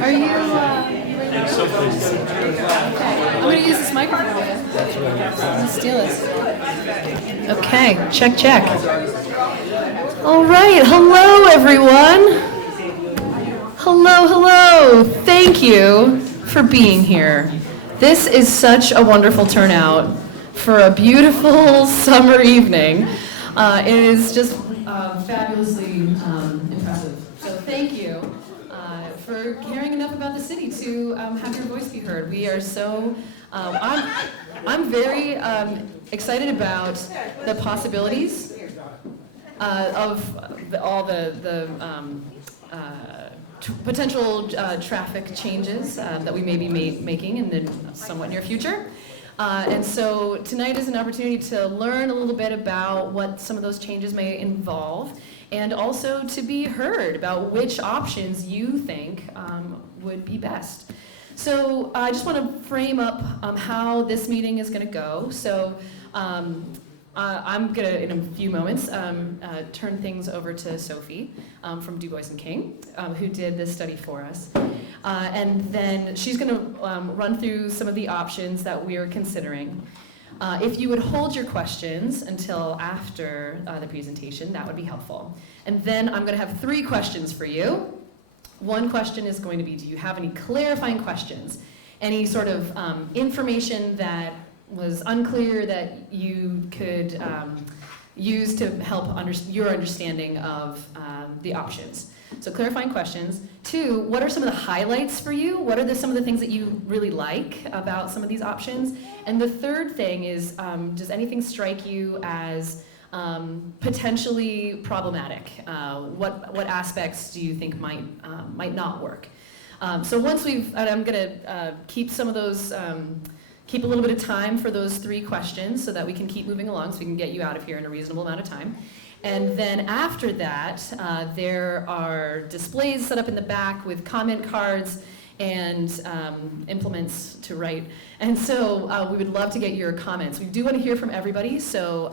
Are you ready? I'm going to use this microphone. Let's steal it. Okay, check. All right, hello everyone. Hello. Thank you for being here. This is such a wonderful turnout for a beautiful summer evening. It is just fabulously impressive. So thank you for caring enough about the city to have your voice be heard. We are so, I'm very excited about the possibilities of all the potential traffic changes that we may be making in the somewhat near future. And so tonight is an opportunity to learn a little bit about what some of those changes may involve, and also to be heard about which options you think would be best. So I just want to frame up how this meeting is going to go. So I'm going to, in a few moments, turn things over to Sophie from Du Bois and King, who did this study for us. And then she's going to run through some of the options that we are considering. If you would hold your questions until after the presentation, that would be helpful. And then I'm going to have 3 questions for you. One question is going to be, do you have any clarifying questions? Any sort of information that was unclear that you could use to help your understanding of the options? So clarifying questions. 2, what are some of the highlights for you? What are some of the things that you really like about some of these options? And the 3rd thing is, does anything strike you as potentially problematic? What aspects do you think might not work? So once and I'm going to keep some of those, keep a little bit of time for those 3 questions so that we can keep moving along, so we can get you out of here in a reasonable amount of time. And then after that, there are displays set up in the back with comment cards and implements to write. And so we would love to get your comments. We do want to hear from everybody, so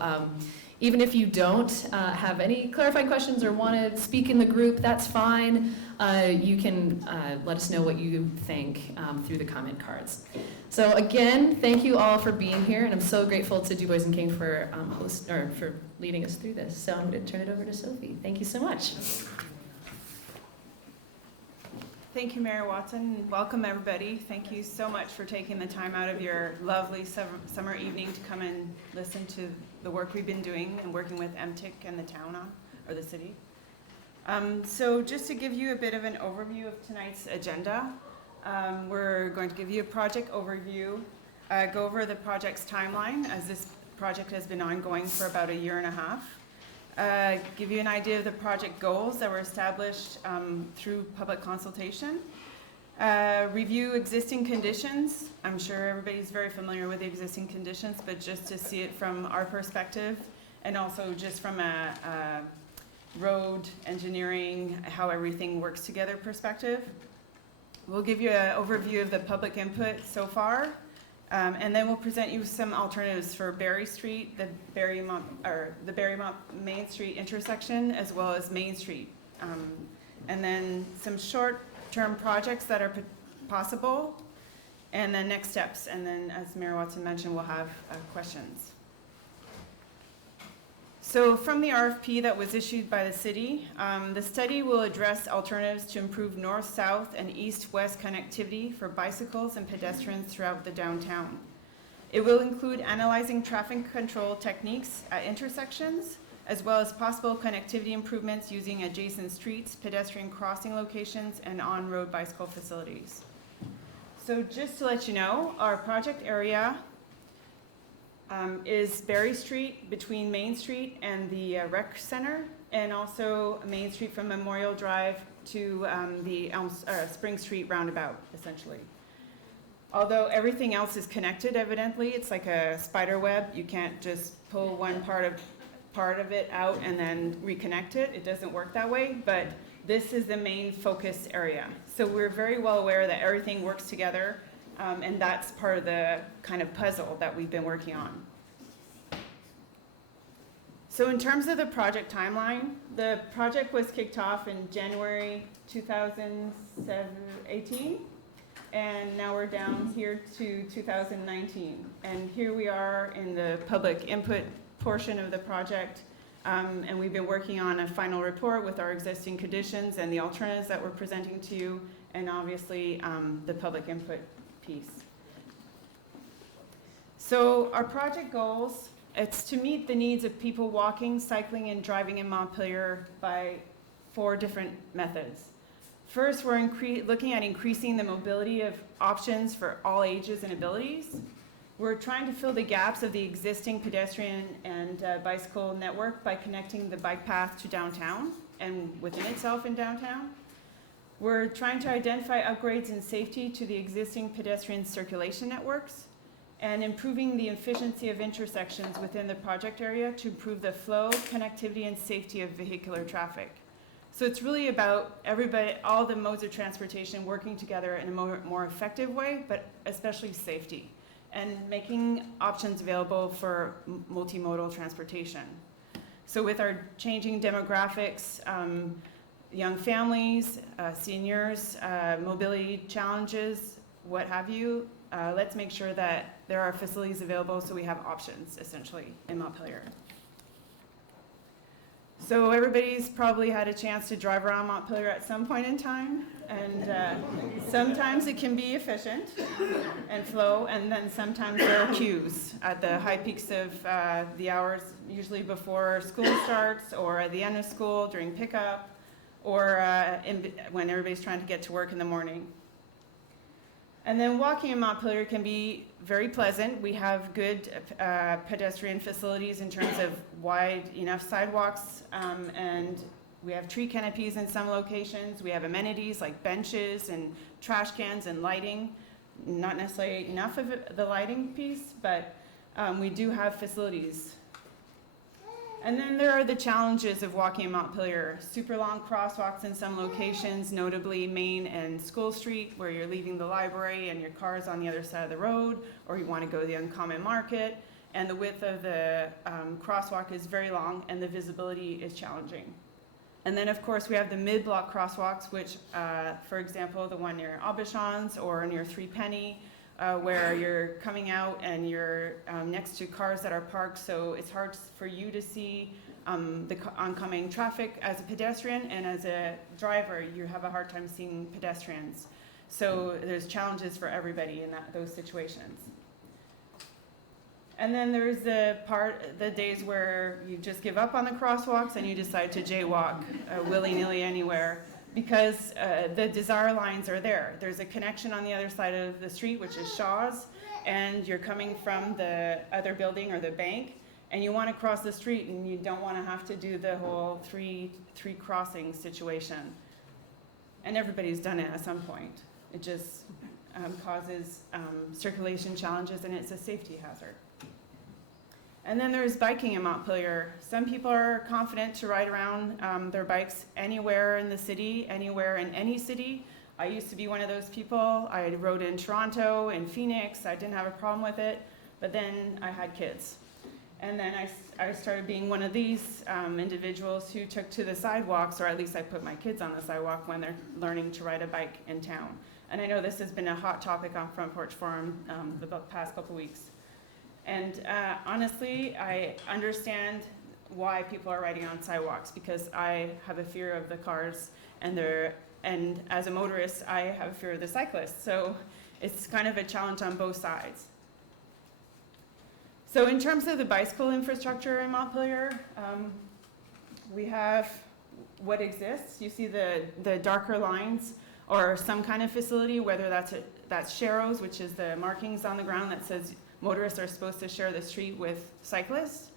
even if you don't have any clarifying questions or want to speak in the group, that's fine. You can let us know what you think through the comment cards. So again, thank you all for being here, and I'm so grateful to Du Bois and King for for leading us through this. So I'm going to turn it over to Sophie. Thank you so much. Thank you, Mayor Watson. Welcome, everybody. Thank you so much for taking the time out of your lovely summer evening to come and listen to the work we've been doing and working with MTIC and the town or the city. So just to give you a bit of an overview of tonight's agenda, we're going to give you a project overview, go over the project's timeline, as this project has been ongoing for about 1.5 years. Give you an idea of the project goals that were established through public consultation. Review existing conditions. I'm sure everybody's very familiar with the existing conditions, but just to see it from our perspective, and also just from a road engineering, how everything works together perspective. We'll give you an overview of the public input so far, and then we'll present you some alternatives for Barre Street, the Barrymont Main Street intersection, as well as Main Street, and then some short-term projects that are possible, and then next steps. And then, as Mayor Watson mentioned, we'll have questions. So from the RFP that was issued by the city, the study will address alternatives to improve north-south and east-west connectivity for bicycles and pedestrians throughout the downtown. It will include analyzing traffic control techniques at intersections, as well as possible connectivity improvements using adjacent streets, pedestrian crossing locations, and on-road bicycle facilities. So just to let you know, our project area is Barre Street between Main Street and the Rec Center, and also Main Street from Memorial Drive to the Spring Street Roundabout, essentially. Although everything else is connected, evidently, it's like a spider web. You can't just pull one part of it out and then reconnect it. It doesn't work that way, but this is the main focus area. So we're very well aware that everything works together, and that's part of the kind of puzzle that we've been working on. So in terms of the project timeline, the project was kicked off in January 2018, and now we're down here to 2019. And here we are in the public input portion of the project, and we've been working on a final report with our existing conditions and the alternatives that we're presenting to you, and obviously the public input piece. So our project goals, it's to meet the needs of people walking, cycling, and driving in Montpelier by 4 different methods. First, we're looking at increasing the mobility of options for all ages and abilities. We're trying to fill the gaps of the existing pedestrian and bicycle network by connecting the bike path to downtown and within itself in downtown. We're trying to identify upgrades in safety to the existing pedestrian circulation networks and improving the efficiency of intersections within the project area to improve the flow, connectivity, and safety of vehicular traffic. So it's really about everybody, all the modes of transportation working together in a more effective way, but especially safety, and making options available for multimodal transportation. So with our changing demographics, young families, seniors, mobility challenges, what have you, let's make sure that there are facilities available so we have options, essentially, in Montpelier. So everybody's probably had a chance to drive around Montpelier at some point in time, and sometimes it can be efficient and flow, and then sometimes there are queues at the high peaks of the hours, usually before school starts or at the end of school during pickup, or when everybody's trying to get to work in the morning. And then walking in Montpelier can be very pleasant. We have good pedestrian facilities in terms of wide enough sidewalks, and we have tree canopies in some locations. We have amenities like benches and trash cans and lighting. Not necessarily enough of the lighting piece, but we do have facilities. And then there are the challenges of walking in Montpelier. Super long crosswalks in some locations, notably Main and School Street, where you're leaving the library and your car's on the other side of the road, or you want to go to the Uncommon Market, and the width of the crosswalk is very long and the visibility is challenging. And then of course we have the mid-block crosswalks, which for example, the one near Aubuchon's or near Three Penny, where you're coming out and you're next to cars that are parked, so it's hard for you to see the oncoming traffic as a pedestrian, and as a driver, you have a hard time seeing pedestrians. So there's challenges for everybody in those situations. And then there's the days where you just give up on the crosswalks and you decide to jaywalk willy-nilly anywhere, because the desire lines are there. There's a connection on the other side of the street, which is Shaw's, and you're coming from the other building or the bank, and you want to cross the street, and you don't want to have to do the whole three crossing situation. And everybody's done it at some point. It just causes circulation challenges, and it's a safety hazard. And then there's biking in Montpelier. Some people are confident to ride around their bikes anywhere in the city, anywhere in any city. I used to be one of those people. I rode in Toronto, in Phoenix. I didn't have a problem with it, but then I had kids. And then I started being one of these individuals who took to the sidewalks, or at least I put my kids on the sidewalk when they're learning to ride a bike in town. And I know this has been a hot topic on Front Porch Forum the past couple weeks. And honestly, I understand why people are riding on sidewalks, because I have a fear of the cars and as a motorist, I have a fear of the cyclists. So it's kind of a challenge on both sides. So in terms of the bicycle infrastructure in Montpelier, we have what exists. You see the darker lines or some kind of facility, whether that's sharrows, which is the markings on the ground that says motorists are supposed to share the street with cyclists,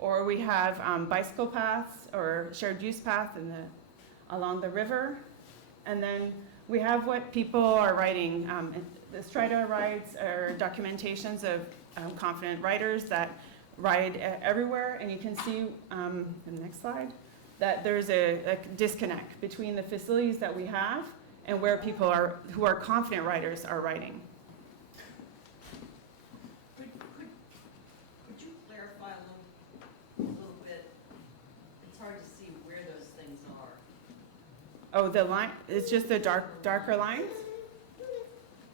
or we have bicycle paths or shared use path along the river. And then we have what people are riding. The Strida rides are documentations of confident riders that ride everywhere, and you can see in the next slide that there's a disconnect between the facilities that we have and where people who are confident riders are riding. Could you clarify a little bit? It's hard to see where those things are. Oh, the line, it's just the darker lines?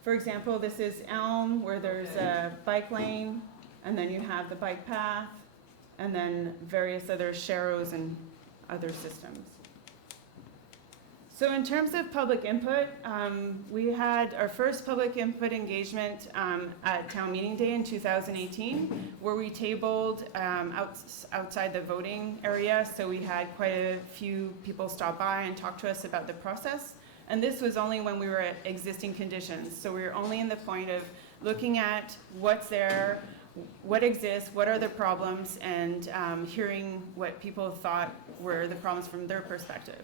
For example, this is Elm, where there's a bike lane, and then you have the bike path, and then various other sharrows and other systems. So in terms of public input, we had our first public input engagement at Town Meeting Day in 2018, where we tabled outside the voting area. So we had quite a few people stop by and talk to us about the process. And this was only when we were at existing conditions. So we were only in the point of looking at what's there, what exists, what are the problems, and hearing what people thought were the problems from their perspective.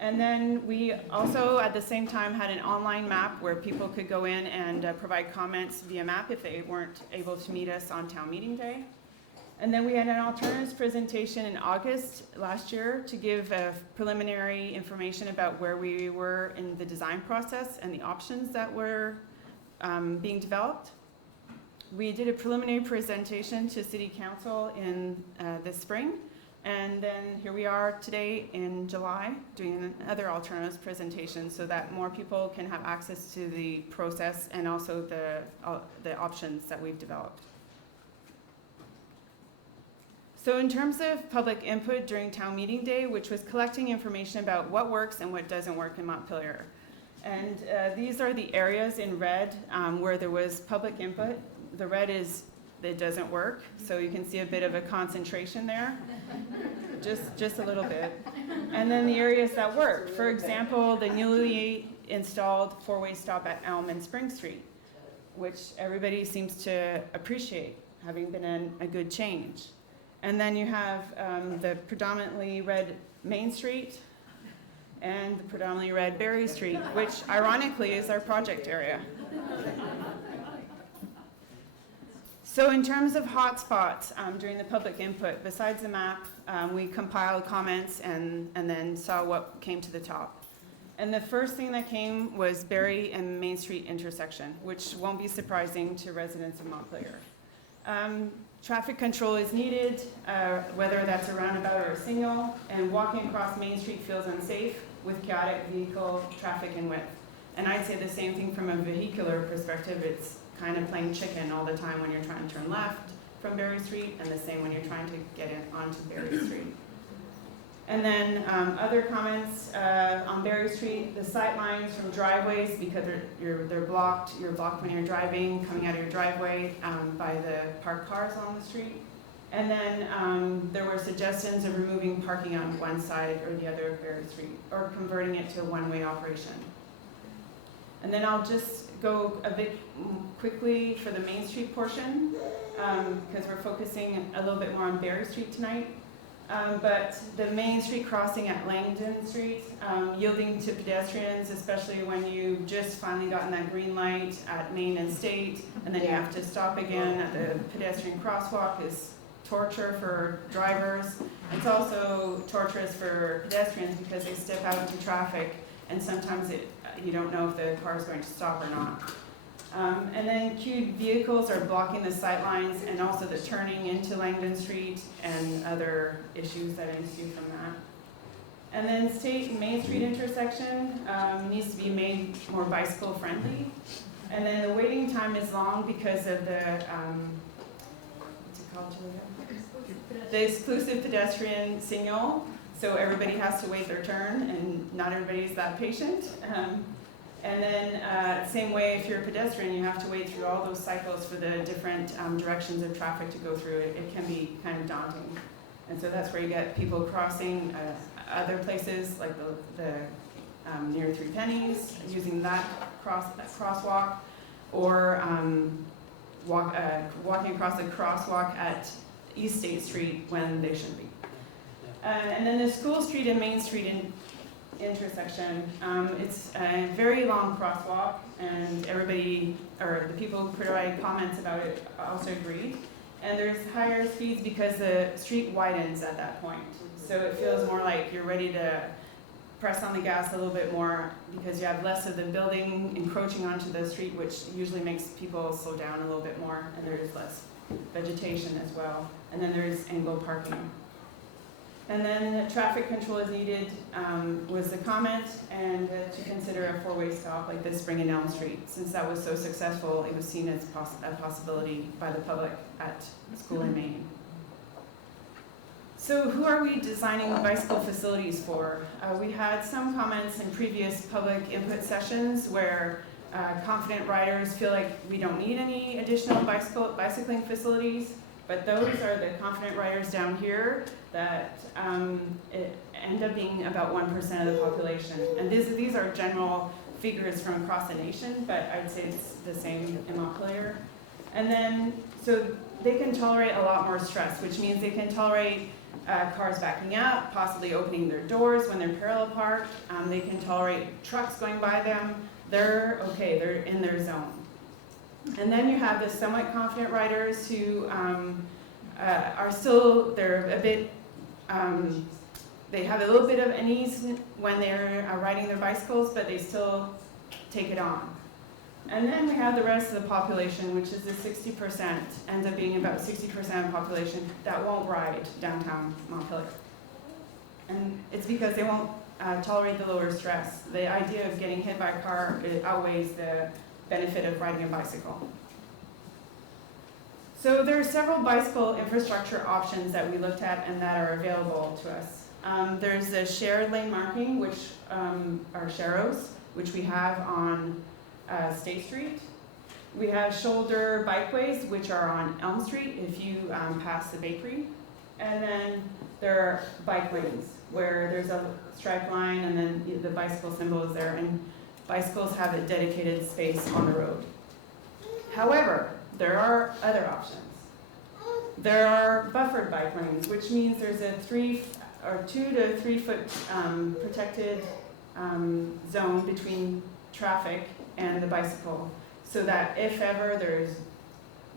And then we also, at the same time, had an online map where people could go in and provide comments via map if they weren't able to meet us on Town Meeting Day. And then we had an alternatives presentation in August last year to give preliminary information about where we were in the design process and the options that were being developed. We did a preliminary presentation to City Council in the spring. And then here we are today in July doing another alternatives presentation so that more people can have access to the process and also the options that we've developed. So in terms of public input during Town Meeting Day, which was collecting information about what works and what doesn't work in Montpelier. And these are the areas in red where there was public input. The red is it doesn't work, so you can see a bit of a concentration there, just a little bit. And then the areas that work, for example, the newly installed four-way stop at Elm and Spring Street, which everybody seems to appreciate, having been a good change. And then you have the predominantly red Main Street and the predominantly red Barre Street, which ironically is our project area. So in terms of hotspots during the public input, besides the map, we compiled comments and then saw what came to the top. And the first thing that came was Barre and Main Street intersection, which won't be surprising to residents of Montpelier. Traffic control is needed, whether that's a roundabout or a signal, and walking across Main Street feels unsafe with chaotic vehicle traffic and width. And I'd say the same thing from a vehicular perspective. It's kind of playing chicken all the time when you're trying to turn left from Barre Street, and the same when you're trying to get in onto Barre Street. And then other comments on Barre Street, the sight lines from driveways, because they're blocked. You're blocked when you're driving, coming out of your driveway by the parked cars on the street. And then there were suggestions of removing parking on one side or the other of Barre Street, or converting it to a one-way operation. And then I'll just go a bit quickly for the Main Street portion, because we're focusing a little bit more on Barre Street tonight. But the Main Street crossing at Langdon Street, yielding to pedestrians, especially when you've just finally gotten that green light at Main and State, and then you have to stop again at the pedestrian crosswalk, is torture for drivers. It's also torturous for pedestrians because they step out into traffic, and sometimes you don't know if the car is going to stop or not. And then queued vehicles are blocking the sight lines and also the turning into Langdon Street and other issues that ensue from that. And then State and Main Street intersection needs to be made more bicycle friendly. And then the waiting time is long because of the, what's it called, Julia? the exclusive pedestrian signal, so everybody has to wait their turn, and not everybody's that patient. And then, same way, if you're a pedestrian, you have to wait through all those cycles for the different directions of traffic to go through. It can be kind of daunting. And so that's where you get people crossing other places, like the near Three Pennies, using that crosswalk, or walking across the crosswalk at East State Street when they shouldn't be. And then the School Street and Main Street intersection, it's a very long crosswalk, and everybody, or the people who provide comments about it also agreed. And there's higher speeds because the street widens at that point. So it feels more like you're ready to press on the gas a little bit more because you have less of the building encroaching onto the street, which usually makes people slow down a little bit more, and there's less vegetation as well. And then there's angled parking. And then traffic control is needed was the comment, and to consider a four-way stop like this Spring and Elm Street. Since that was so successful, it was seen as a possibility by the public at school in Maine. So who are we designing bicycle facilities for? We had some comments in previous public input sessions where confident riders feel like we don't need any additional bicycling facilities, but those are the confident riders down here that end up being about 1% of the population. And these are general figures from across the nation, but I'd say it's the same in Montpelier. And then, so they can tolerate a lot more stress, which means they can tolerate cars backing up, possibly opening their doors when they're parallel parked. They can tolerate trucks going by them. They're okay, they're in their zone. And then you have the somewhat confident riders who are still, they're a bit, they have a little bit of unease when they're riding their bicycles, but they still take it on. And then we have the rest of the population, which is the 60%, ends up being about 60% of the population that won't ride downtown Montpelier. And it's because they won't tolerate the lower stress. The idea of getting hit by a car outweighs the benefit of riding a bicycle. So there are several bicycle infrastructure options that we looked at and that are available to us. There's the shared lane marking, which are sharrows, which we have on State Street. We have shoulder bikeways, which are on Elm Street if you pass the bakery. And then there are bike lanes where there's a stripe line and then the bicycle symbol is there, and bicycles have a dedicated space on the road. However, there are other options. There are buffered bike lanes, which means there's a 2 to 3 foot protected zone between traffic and the bicycle, so that if ever there's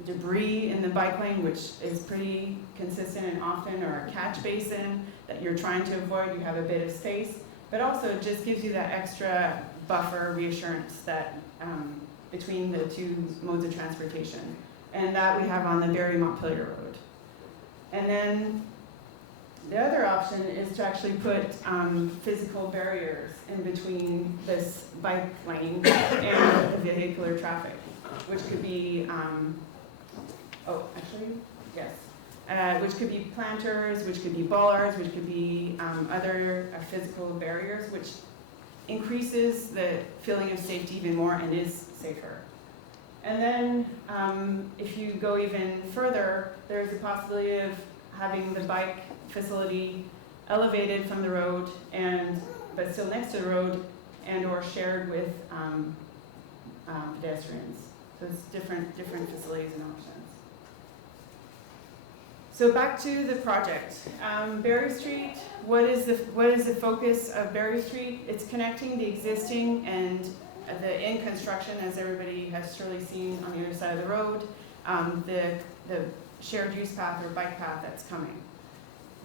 debris in the bike lane, which is pretty consistent and often, or a catch basin that you're trying to avoid, you have a bit of space, but also it just gives you that extra buffer reassurance that between the two modes of transportation. And that we have on the Barre Montpelier Road. And then the other option is to actually put physical barriers in between this bike lane and the vehicular traffic, which could be, which could be planters, which could be bollards, which could be other physical barriers, which increases the feeling of safety even more and is safer. And then if you go even further, there's the possibility of having the bike facility elevated from the road but still next to the road and or shared with pedestrians. So it's different facilities and options. So back to the project. Barre Street, what is the focus of Barre Street? It's connecting the existing and the in construction, as everybody has surely seen on the other side of the road, the shared use path or bike path that's coming.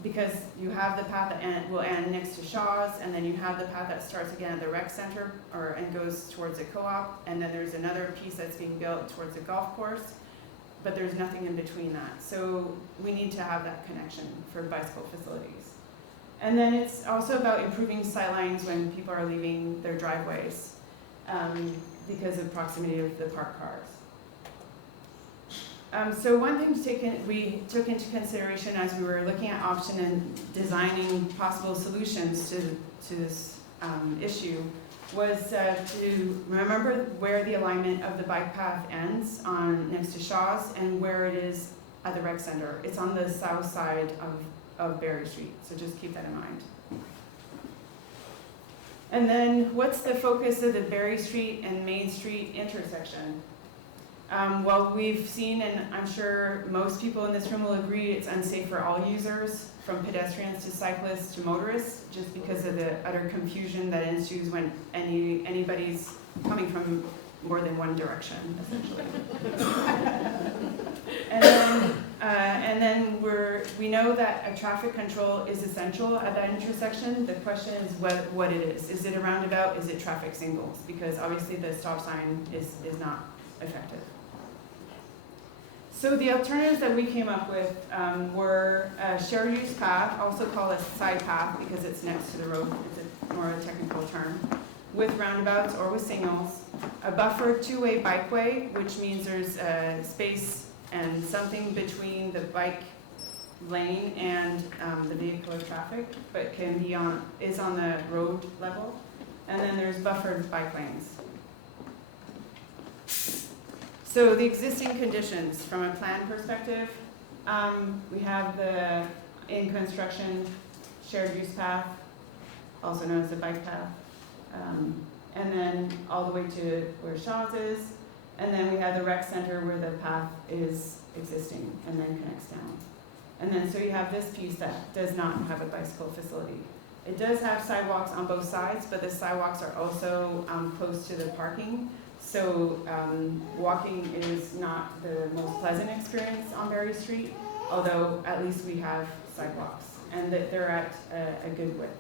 Because you have the path that will end next to Shaw's, and then you have the path that starts again at the rec center and goes towards the co-op, and then there's another piece that's being built towards the golf course, but there's nothing in between that. So we need to have that connection for bicycle facilities. And then it's also about improving sightlines when people are leaving their driveways because of proximity of the parked cars. So one thing we took into consideration as we were looking at option and designing possible solutions to this issue was to remember where the alignment of the bike path ends next to Shaw's and where it is at the rec center. It's on the south side of Barre Street, so just keep that in mind. And then what's the focus of the Barre Street and Main Street intersection? Well, we've seen, and I'm sure most people in this room will agree, it's unsafe for all users, from pedestrians to cyclists to motorists, just because of the utter confusion that ensues when anybody's coming from more than one direction, essentially. And then we know that a traffic control is essential at that intersection. The question is what it is. Is it a roundabout? Is it traffic signals? Because obviously the stop sign is not effective. So the alternatives that we came up with were a shared use path, also called a side path because it's next to the road, it's more a technical term, with roundabouts or with signals, a buffer two-way bikeway, which means there's a space and something between the bike lane and the vehicular traffic, but is on the road level, and then there's buffered bike lanes. So the existing conditions from a plan perspective, we have the in construction shared use path, also known as the bike path, and then all the way to where Shaw's is, and then we have the rec center where the path is existing and then connects down. And then so you have this piece that does not have a bicycle facility. It does have sidewalks on both sides, but the sidewalks are also close to the parking. So walking is not the most pleasant experience on Barre Street, although at least we have sidewalks, and that they're at a good width.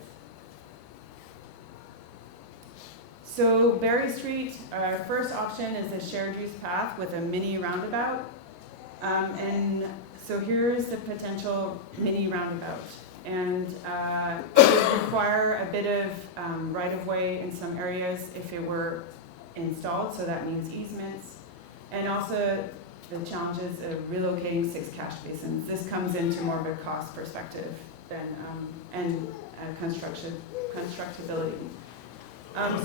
So Barre Street, our first option is a shared use path with a mini roundabout. And so here's the potential mini roundabout. And it would require a bit of right-of-way in some areas if it were installed, so that means easements, and also the challenges of relocating 6 catch basins. This comes into more of a cost perspective than and constructability.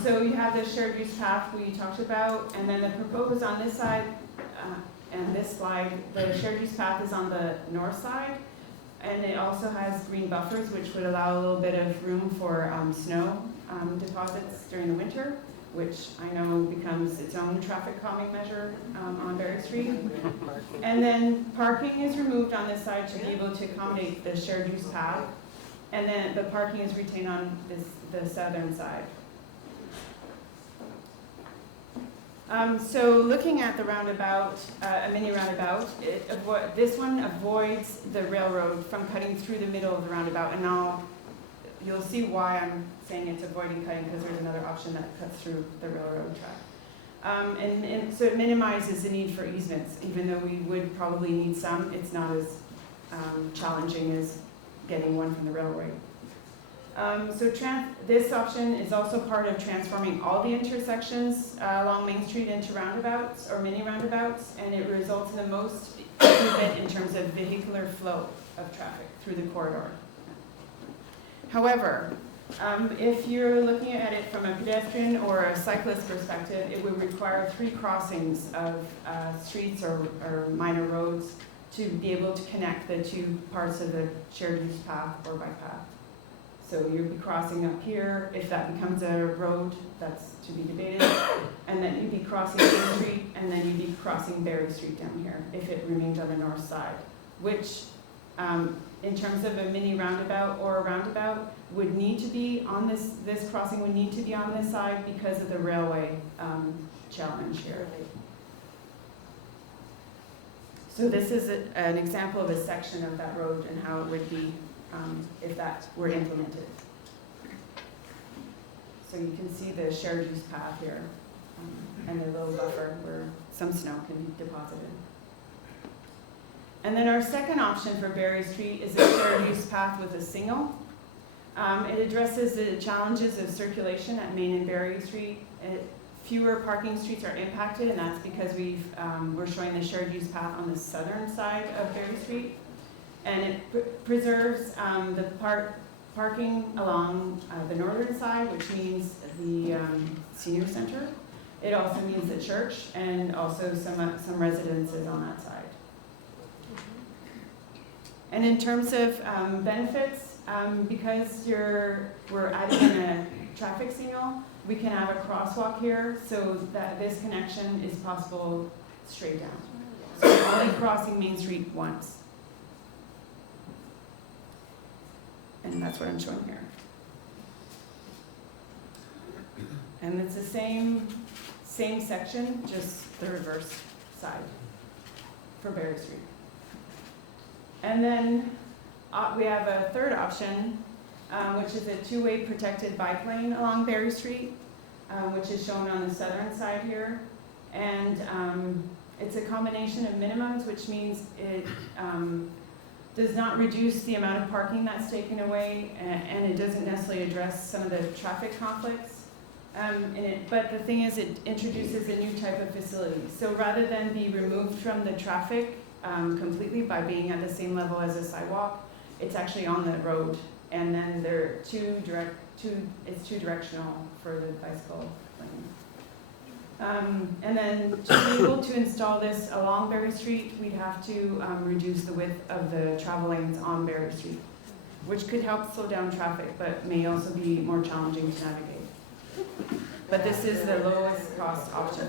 So you have the shared use path we talked about, and then the proposed on this side and this slide, the shared use path is on the north side, and it also has green buffers, which would allow a little bit of room for snow deposits during the winter, which I know becomes its own traffic calming measure on Barre Street. And then parking is removed on this side to be able to accommodate the shared use path. And then the parking is retained on the southern side. So looking at the roundabout, a mini roundabout, this one avoids the railroad from cutting through the middle of the roundabout, and you'll see why I'm saying it's avoiding cutting, because there's another option that cuts through the railroad track. And so it minimizes the need for easements, even though we would probably need some. It's not as challenging as getting one from the railway. This option is also part of transforming all the intersections along Main Street into roundabouts or mini roundabouts, and it results in the most improvement in terms of vehicular flow of traffic through the corridor. However, if you're looking at it from a pedestrian or a cyclist perspective, it would require 3 crossings of streets or minor roads to be able to connect the 2 parts of the shared use path or bike path. So you'd be crossing up here. If that becomes a road, that's to be debated. And then you'd be crossing Main Street, and then you'd be crossing Barre Street down here if it remained on the north side, which in terms of a mini roundabout or a roundabout would need to be on this crossing would need to be on this side because of the railway challenge here. So this is an example of a section of that road and how it would be if that were implemented. So you can see the shared use path here and the little buffer where some snow can be deposited. And then our second option for Barre Street is a shared use path with a signal. It addresses the challenges of circulation at Main and Barre Street. It fewer parking streets are impacted, and that's because we're showing the shared use path on the southern side of Barre Street. And it preserves the parking along the northern side, which means the senior center. It also means the church and also some residences on that side. And in terms of benefits, because we're adding in a traffic signal, we can have a crosswalk here so that this connection is possible straight down. So we're only crossing Main Street once. And that's what I'm showing here. And it's the same section, just the reverse side for Barre Street. And then we have a third option, which is a two-way protected bike lane along Barre Street, which is shown on the southern side here. And it's a combination of minimums, which means it does not reduce the amount of parking that's taken away, and it doesn't necessarily address some of the traffic conflicts. But the thing is, it introduces a new type of facility. So rather than be removed from the traffic completely by being at the same level as a sidewalk, it's actually on the road. And then it's two directional for the bicycle lane. And then to be able to install this along Barre Street, we'd have to reduce the width of the travel lanes on Barre Street, which could help slow down traffic, but may also be more challenging to navigate. But this is the lowest cost option.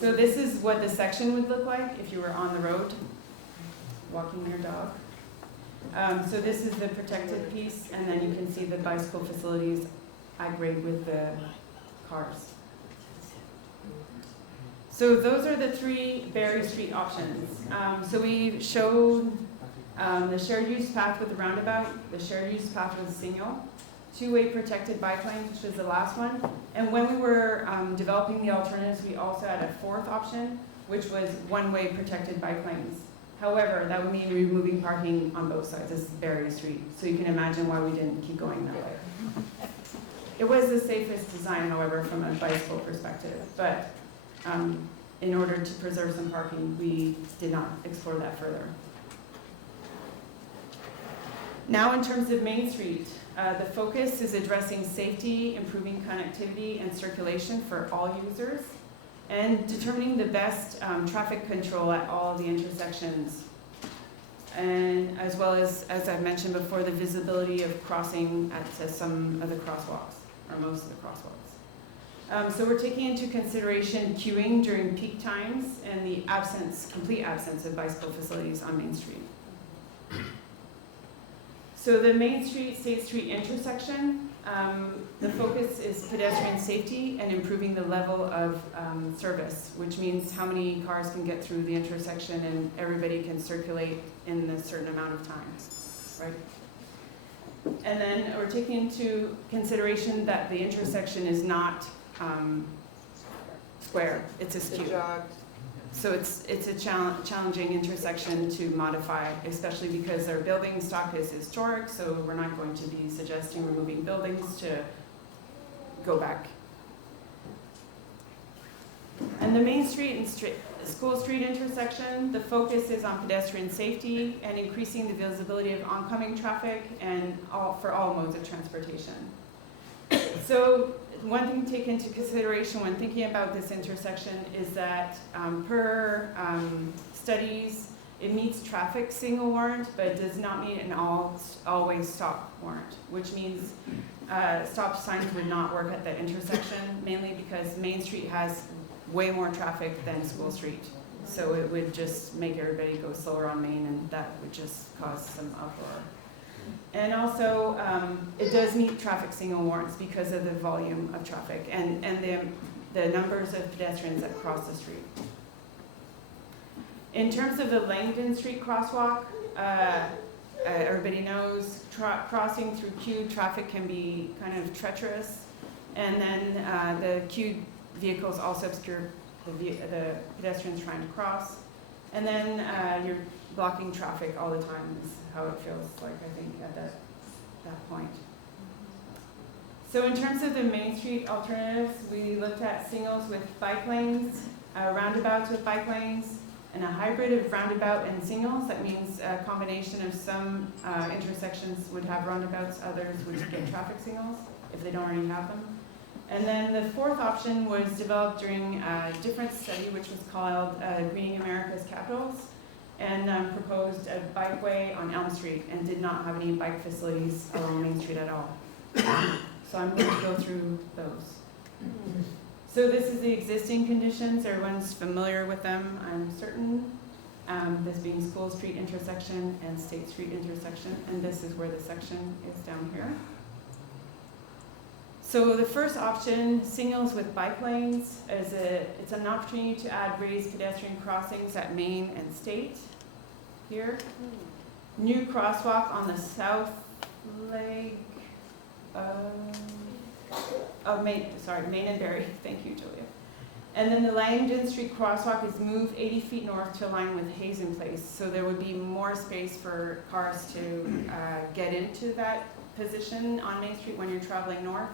So this is what the section would look like if you were on the road walking your dog. So this is the protected piece, and then you can see the bicycle facilities I grade with the cars. So those are the three Barre Street options. So we showed the shared use path with the roundabout, the shared use path with the signal, two-way protected bike lanes, which was the last one. And when we were developing the alternatives, we also had a fourth option, which was one-way protected bike lanes. However, that would mean removing parking on both sides. This is Barre Street, so you can imagine why we didn't keep going that way. It was the safest design, however, from a bicycle perspective, but in order to preserve some parking, we did not explore that further. Now, in terms of Main Street, the focus is addressing safety, improving connectivity and circulation for all users, and determining the best traffic control at all of the intersections, and as well as I've mentioned before, the visibility of crossing at some of the crosswalks, or most of the crosswalks. So we're taking into consideration queuing during peak times and the complete absence of bicycle facilities on Main Street. So the Main Street, State Street intersection, the focus is pedestrian safety and improving the level of service, which means how many cars can get through the intersection and everybody can circulate in a certain amount of time, right? And then we're taking into consideration that the intersection is not square, it's askew. So it's a challenging intersection to modify, especially because our building stock is historic, so we're not going to be suggesting removing buildings to go back. And the Main Street and School Street intersection, the focus is on pedestrian safety and increasing the visibility of oncoming traffic and for all modes of transportation. So one thing to take into consideration when thinking about this intersection is that per studies, it meets traffic signal warrant, but it does not meet an always stop warrant, which means stop signs would not work at the intersection, mainly because Main Street has way more traffic than School Street. So it would just make everybody go slower on Main, and that would just cause some uproar. And also, it does meet traffic signal warrants because of the volume of traffic and the numbers of pedestrians that cross the street. In terms of the Langdon Street Crosswalk, everybody knows crossing through queued traffic can be kind of treacherous, and then the queued vehicles also obscure the pedestrians trying to cross. And then you're blocking traffic all the time is how it feels like, I think, at that point. So in terms of the Main Street alternatives, we looked at singles with bike lanes, roundabouts with bike lanes, and a hybrid of roundabout and singles. That means a combination of some intersections would have roundabouts, others would get traffic signals if they don't already have them. And then the fourth option was developed during a different study, which was called Greening America's Capitals, and proposed a bikeway on Elm Street and did not have any bike facilities along Main Street at all. So I'm going to go through those. So this is the existing conditions. Everyone's familiar with them, I'm certain. This being School Street intersection and State Street intersection, and this is where the section is down here. So the first option, singles with bike lanes, it's an opportunity to add raised pedestrian crossings at Main and State here. New crosswalk on the south leg of Main and Barre. Thank you, Julia. And then the Langdon St Crosswalk is moved 80 feet north to align with Hazen Place. So there would be more space for cars to get into that position on Main Street when you're traveling north.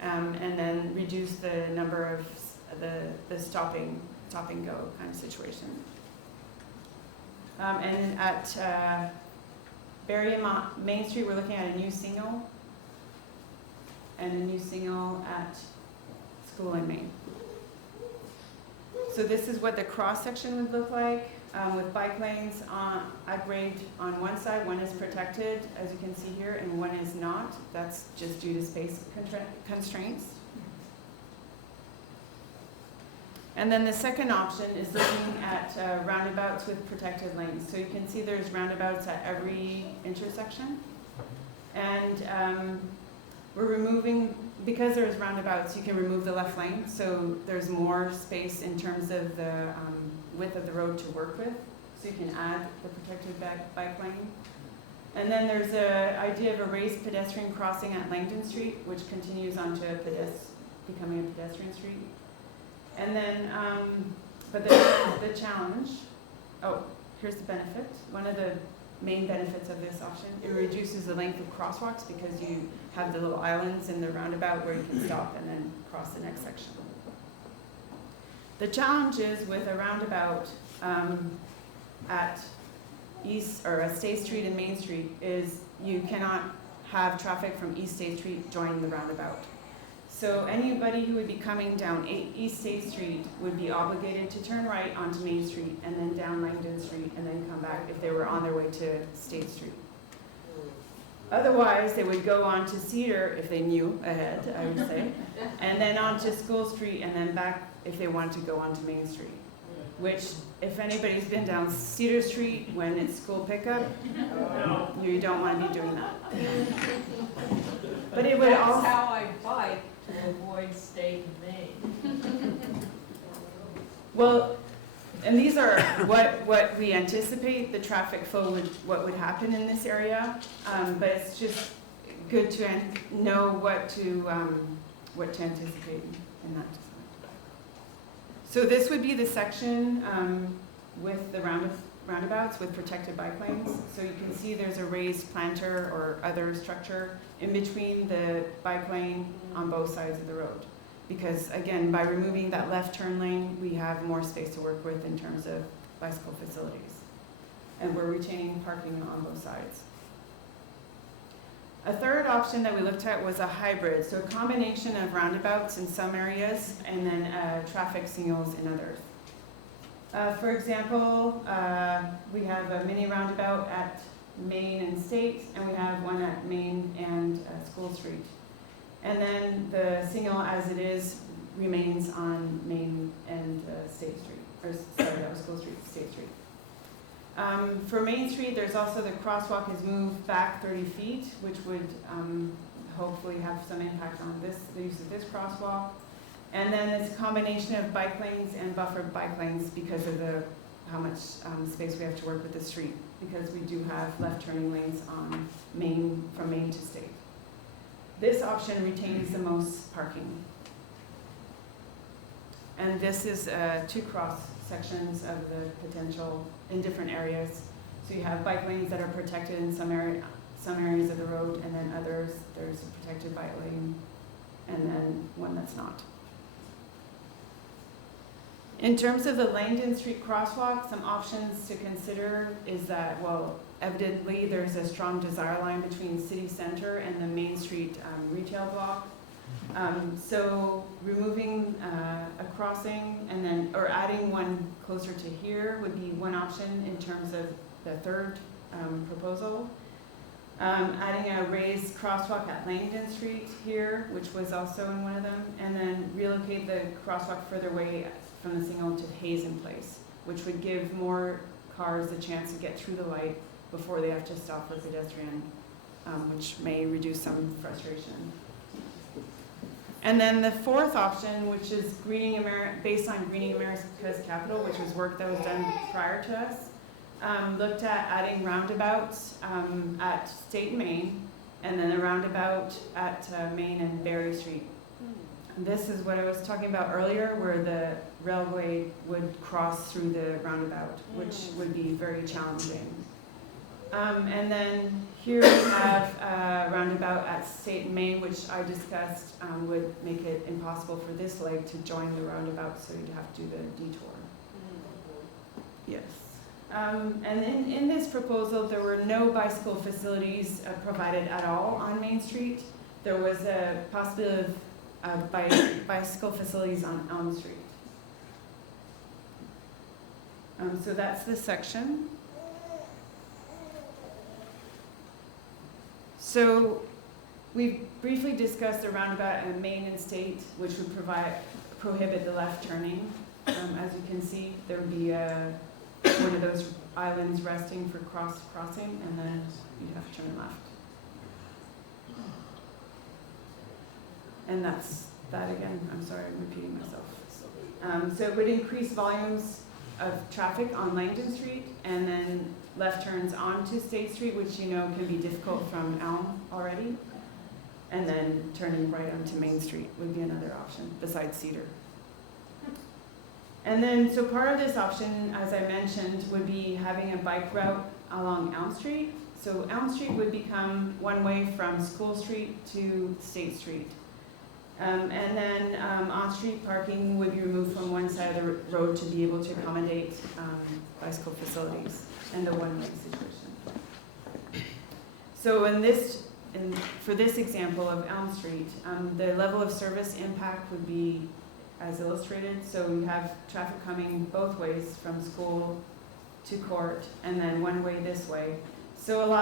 And then reduce the number of the stop and go kind of situation. And at Barre and Main Street, we're looking at a new single and a new single at School and Main. So this is what the cross section would look like with bike lanes at grade on one side. One is protected, as you can see here, and one is not. That's just due to space constraints. And then the second option is looking at roundabouts with protected lanes. So you can see there's roundabouts at every intersection. And we're removing, because there's roundabouts, you can remove the left lane. So there's more space in terms of the width of the road to work with. So you can add the protected bike lane. And then there's an idea of a raised pedestrian crossing at Langdon Street, which continues onto becoming a pedestrian street. And then, but the challenge, here's the benefit. One of the main benefits of this option, it reduces the length of crosswalks because you have the little islands in the roundabout where you can stop and then cross the next section. The challenge is with a roundabout at State Street and Main Street is you cannot have traffic from East State Street joining the roundabout. So anybody who would be coming down East State Street would be obligated to turn right onto Main Street and then down Langdon Street and then come back if they were on their way to State Street. Otherwise, they would go on to Cedar if they knew ahead, I would say, and then on to School Street and then back if they wanted to go onto Main Street. Which, if anybody's been down Cedar Street when it's school pickup, you don't want to be doing that. But it would also. That's how I bike to avoid State and Main. Well, and these are what we anticipate the traffic flow what would happen in this area, but it's just good to know what to anticipate in that. So this would be the section with the roundabouts with protected bike lanes. So you can see there's a raised planter or other structure in between the bike lane on both sides of the road. Because again, by removing that left turn lane, we have more space to work with in terms of bicycle facilities. And we're retaining parking on both sides. A third option that we looked at was a hybrid, so a combination of roundabouts in some areas and then traffic signals in others. For example, we have a mini roundabout at Main and State, and we have one at Main and School Street. And then the signal as it is remains on Main and State Street, or sorry, that was School Street, State Street. For Main Street, there's also the crosswalk is moved back 30 feet, which would hopefully have some impact on the use of this crosswalk. And then it's a combination of bike lanes and buffered bike lanes because of how much space we have to work with the street, because we do have left turning lanes on from Main to State. This option retains the most parking. And this is two cross sections of the potential in different areas. So you have bike lanes that are protected in some areas of the road, and then others, there's a protected bike lane and then one that's not. In terms of the Langdon Street Crosswalk, some options to consider is that, well, evidently there's a strong desire line between city center and the Main Street retail block. So removing a crossing and then, or adding one closer to here would be one option in terms of the third proposal. Adding a raised crosswalk at Langdon Street here, which was also in one of them, and then relocate the crosswalk further away from the signal to Hazen Place, which would give more cars the chance to get through the light before they have to stop for pedestrian, which may reduce some frustration. And then the fourth option, which is based on Greening America's Capital, which was work that was done prior to us, looked at adding roundabouts at State and Main, and then a roundabout at Main and Barre Street. This is what I was talking about earlier, where the railway would cross through the roundabout, which would be very challenging. And then here we have a roundabout at State and Main, which I discussed would make it impossible for this leg to join the roundabout, so you'd have to do the detour. Yes. And in this proposal, there were no bicycle facilities provided at all on Main Street. There was a possibility of bicycle facilities on Elm Street. So that's the section. So we briefly discussed the roundabout at Main and State, which would prohibit the left turning. As you can see, there would be one of those islands resting for crossing, and then you'd have to turn left. And that's that again. I'm sorry, I'm repeating myself. So it would increase volumes of traffic on Langdon Street, and then left turns onto State Street, which you know can be difficult from Elm already. And then turning right onto Main Street would be another option besides Cedar. And then, so part of this option, as I mentioned, would be having a bike route along Elm Street. So Elm Street would become one way from School Street to State Street. And then on-street parking would be removed from one side of the road to be able to accommodate bicycle facilities and the one-way situation. So for this example of Elm Street, the level of service impact would be as illustrated. So we have traffic coming both ways from school to court, and then one way this way. So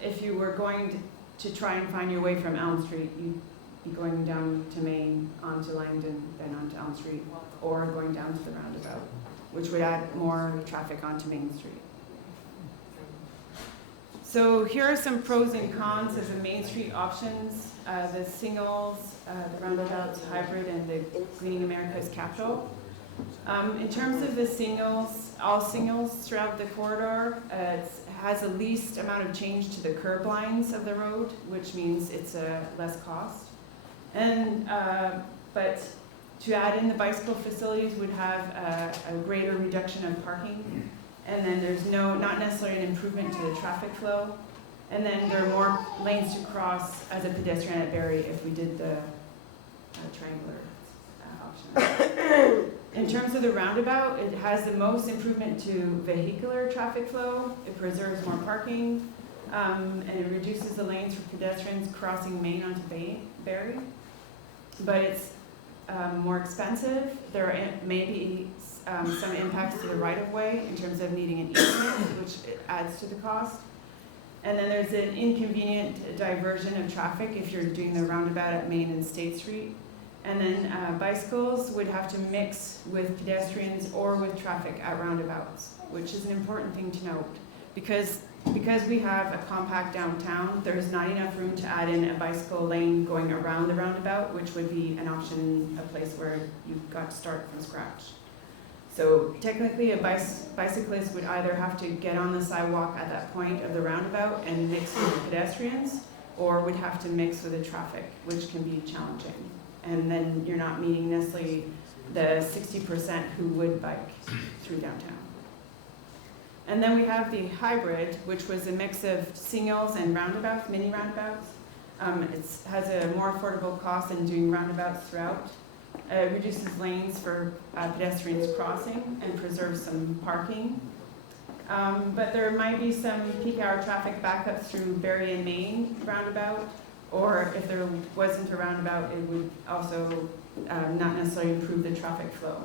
if you were going to try and find your way from Elm Street, you'd be going down to Main, onto Langdon, then onto Elm Street, or going down to the roundabout, which would add more traffic onto Main Street. So here are some pros and cons of the Main Street options, the singles, the roundabouts, hybrid, and the Greening America's Capital. In terms of the singles, all singles throughout the corridor, it has the least amount of change to the curb lines of the road, which means it's less cost. And but to add in the bicycle facilities would have a greater reduction of parking, and then there's not necessarily an improvement to the traffic flow, and then there are more lanes to cross as a pedestrian at Barre if we did the triangular option. In terms of the roundabout, it has the most improvement to vehicular traffic flow. It preserves more parking, and it reduces the lanes for pedestrians crossing Main onto Barre. But it's more expensive. There may be some impacts to the right-of-way in terms of needing an easement, which adds to the cost. And then there's an inconvenient diversion of traffic if you're doing the roundabout at Main and State Street. And then bicycles would have to mix with pedestrians or with traffic at roundabouts, which is an important thing to note. Because we have a compact downtown, there's not enough room to add in a bicycle lane going around the roundabout, which would be an option, a place where you've got to start from scratch. So technically a bicyclist would either have to get on the sidewalk at that point of the roundabout and mix with the pedestrians, or would have to mix with the traffic, which can be challenging. And then you're not meeting necessarily the 60% who would bike through downtown. And then we have the hybrid, which was a mix of singles and roundabouts, mini roundabouts. It has a more affordable cost than doing roundabouts throughout. It reduces lanes for pedestrians crossing and preserves some parking. But there might be some peak hour traffic backups through Barre and Main roundabout, or if there wasn't a roundabout, it would also not necessarily improve the traffic flow.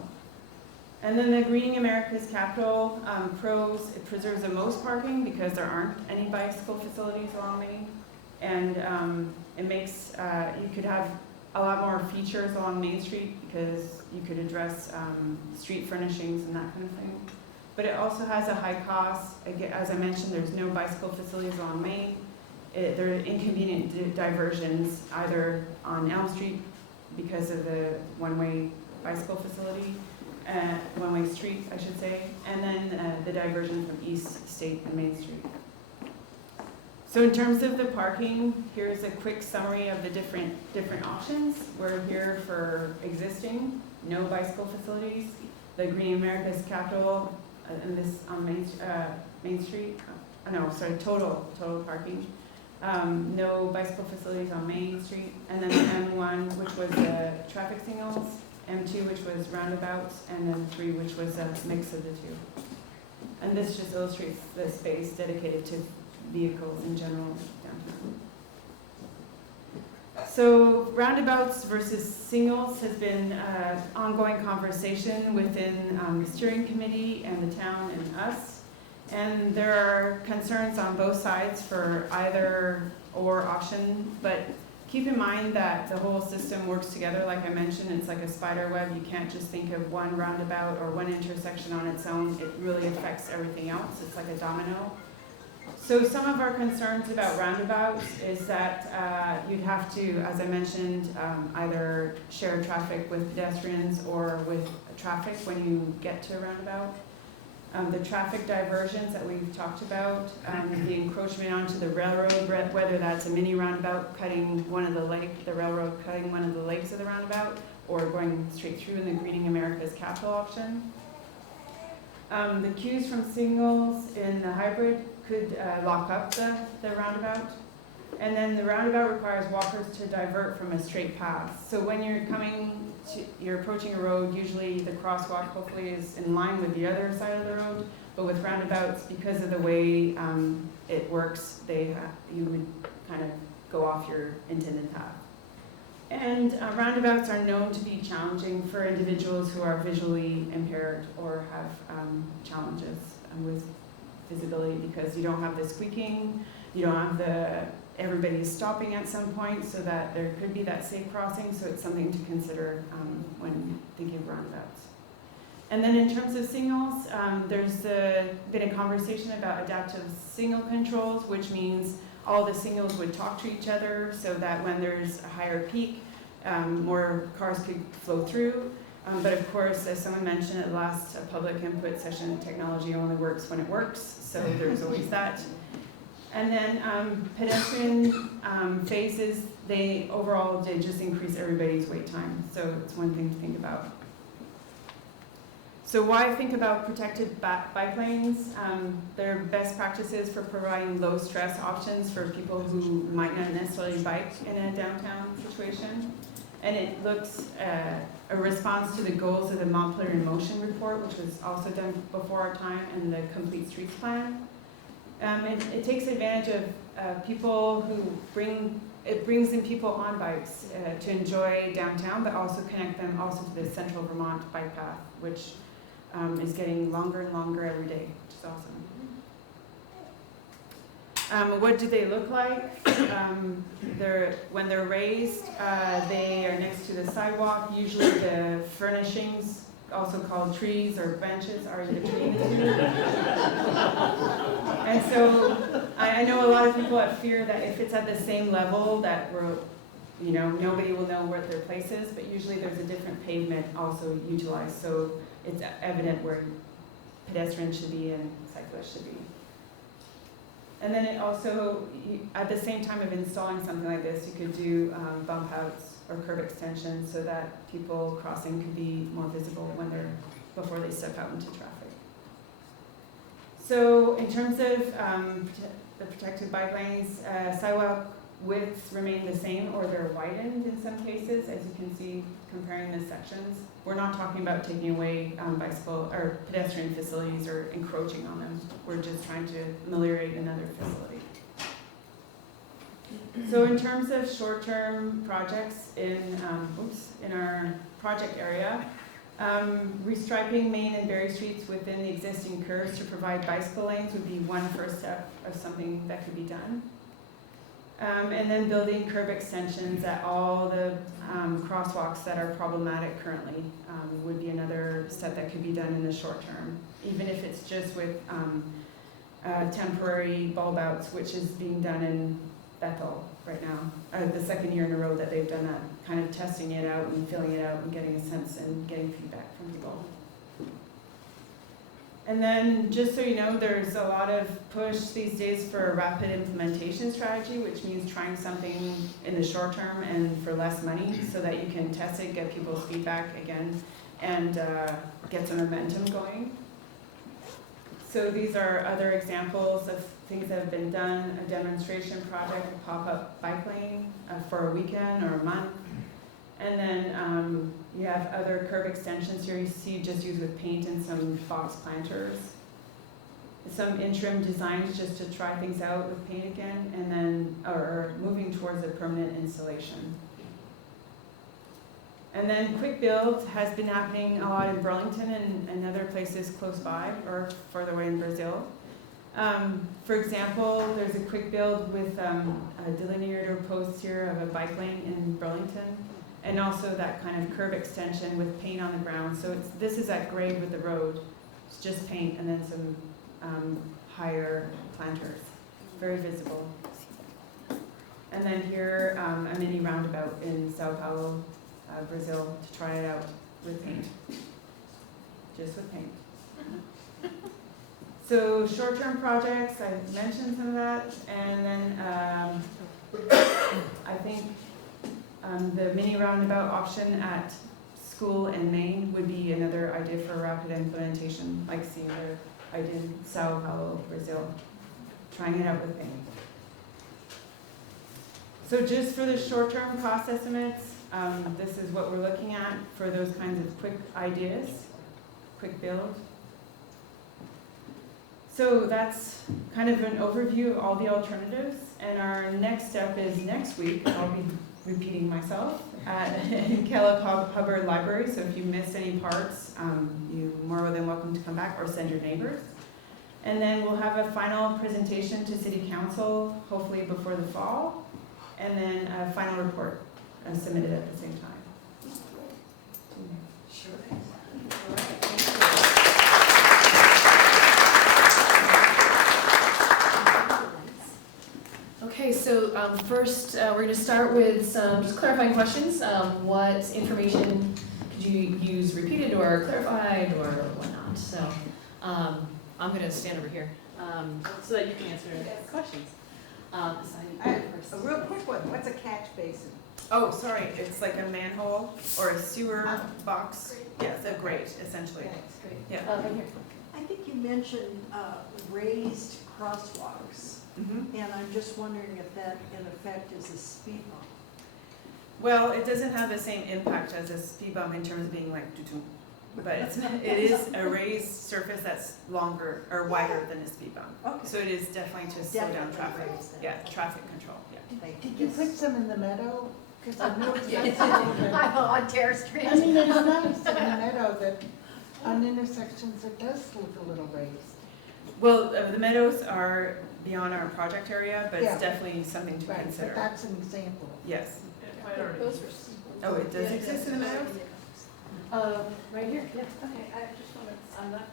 And then the Greening America's Capital pros, it preserves the most parking because there aren't any bicycle facilities along Main. And it makes, you could have a lot more features along Main Street because you could address street furnishings and that kind of thing. But it also has a high cost. Again, as I mentioned, there's no bicycle facilities along Main. There are inconvenient diversions either on Elm Street because of the one-way bicycle facility, one-way street, I should say, and then the diversion from East State and Main Street. So in terms of the parking, here's a quick summary of the different options. We're here for existing, no bicycle facilities. The Green America's Capital, and this on Main Street. Total parking. No bicycle facilities on Main Street, and then M1, which was the traffic signals, M2, which was roundabouts, and then 3, which was a mix of the two. And this just illustrates the space dedicated to vehicles in general downtown. So roundabouts versus singles has been an ongoing conversation within the steering committee and the town and us. And there are concerns on both sides for either or option, but keep in mind that the whole system works together. Like I mentioned, it's like a spider web. You can't just think of one roundabout or one intersection on its own. It really affects everything else. It's like a domino. So some of our concerns about roundabouts is that you'd have to, as I mentioned, either share traffic with pedestrians or with traffic when you get to a roundabout. The traffic diversions that we've talked about, the encroachment onto the railroad, whether that's a mini roundabout cutting one of the railroad cutting one of the legs of the roundabout, or going straight through in the Greening America's Capital option. The cues from signals in the hybrid could lock up the roundabout. And then the roundabout requires walkers to divert from a straight path. So when you're approaching a road, usually the crosswalk hopefully is in line with the other side of the road. But with roundabouts, because of the way it works, you would kind of go off your intended path. And roundabouts are known to be challenging for individuals who are visually impaired or have challenges with visibility, because you don't have the squeaking, you don't have everybody's stopping at some point, so that there could be that safe crossing. So it's something to consider when thinking of roundabouts. And then in terms of signals, there's been a conversation about adaptive signal controls, which means all the signals would talk to each other so that when there's a higher peak, more cars could flow through. But of course, as someone mentioned at the last public input session, technology only works when it works, so there's always that. And then pedestrian phases, they just increase everybody's wait time, so it's one thing to think about. So why think about protected bike lanes? They're best practices for providing low stress options for people who might not necessarily bike in a downtown situation. And it looks a response to the goals of the Montpelier in Motion report, which was also done before our time, and the Complete Streets Plan. It takes advantage of people it brings in people on bikes to enjoy downtown, but also connect them also to the Central Vermont bike path, which is getting longer and longer every day, which is awesome. What do they look like? When they're raised, they are next to the sidewalk. Usually the furnishings, also called trees or benches, are in between the two. And so I know a lot of people have fear that if it's at the same level that nobody will know where their place is, but usually there's a different pavement also utilized, so it's evident where pedestrians should be and cyclists should be. And then it also, at the same time of installing something like this, you could do bump outs or curb extensions so that people crossing could be more visible before they step out into traffic. So in terms of the protected bike lanes, sidewalk widths remain the same or they're widened in some cases, as you can see comparing the sections. We're not talking about taking away bicycle or pedestrian facilities or encroaching on them. We're just trying to ameliorate another facility. So in terms of short-term projects in our project area, restriping Main and Barre Streets within the existing curves to provide bicycle lanes would be one first step of something that could be done. And then building curb extensions at all the crosswalks that are problematic currently would be another step that could be done in the short term, even if it's just with temporary bulb outs, which is being done in Bethel right now. The second year in a row that they've done that, kind of testing it out and filling it out and getting a sense and getting feedback from people. And then, just so you know, there's a lot of push these days for a rapid implementation strategy, which means trying something in the short term and for less money so that you can test it, get people's feedback again, and get some momentum going. So these are other examples of things that have been done: a demonstration project, a pop-up bike lane for a weekend or a month. And then you have other curb extensions here you see just used with paint and some box planters. Some interim designs just to try things out with paint again, and then or moving towards a permanent installation. And then quick build has been happening a lot in Burlington and other places close by or further away in Brazil. For example, there's a quick build with a delineator post here of a bike lane in Burlington, and also that kind of curb extension with paint on the ground. So this is at grade with the road. It's just paint and then some higher planters, very visible. And then here, a mini roundabout in Sao Paulo, Brazil, to try it out with paint, just with paint. So short-term projects, I mentioned some of that, and then I think the mini roundabout option at school and Main would be another idea for rapid implementation, like seeing where I did in Sao Paulo, Brazil, trying it out with paint. So just for the short-term cost estimates, this is what we're looking at for those kinds of quick ideas, quick build. So that's kind of an overview of all the alternatives, and our next step is next week. I'll be repeating myself in Kellogg Hubbard Library, so if you missed any parts, you're more than welcome to come back or send your neighbors. And then we'll have a final presentation to City Council, hopefully before the fall, and then a final report submitted at the same time. Sure. All right, Okay, so first we're going to start with some just clarifying questions. What information could you use repeated or clarified or whatnot? So I'm going to stand over here so that you can answer questions. Real quick one, what's a catch basin? Oh, sorry, it's like a manhole or a sewer box. Yeah, it's a grate, essentially. Thanks. Yeah. Right here. I think you mentioned raised crosswalks, and I'm just wondering if that in effect is a speed bump. Well, it doesn't have the same impact as a speed bump in terms of being like doo-doo. But it is a raised surface that's longer or wider than a speed bump. Okay. So it is definitely to slow down Definitely traffic. raised then. Yeah, traffic control, yeah. Did you put some in the meadow? Because I noticed Yeah. that's a little bit. on Terrace Street. I mean, it's nice in the meadow that on intersections it does look a little raised. Well, the meadows are beyond our project area, but Yeah. it's definitely something to Right, consider. but that's an example. Yes. Those Oh, it does exist in the meadows? Right here, yeah. Okay, I just want to, I'm not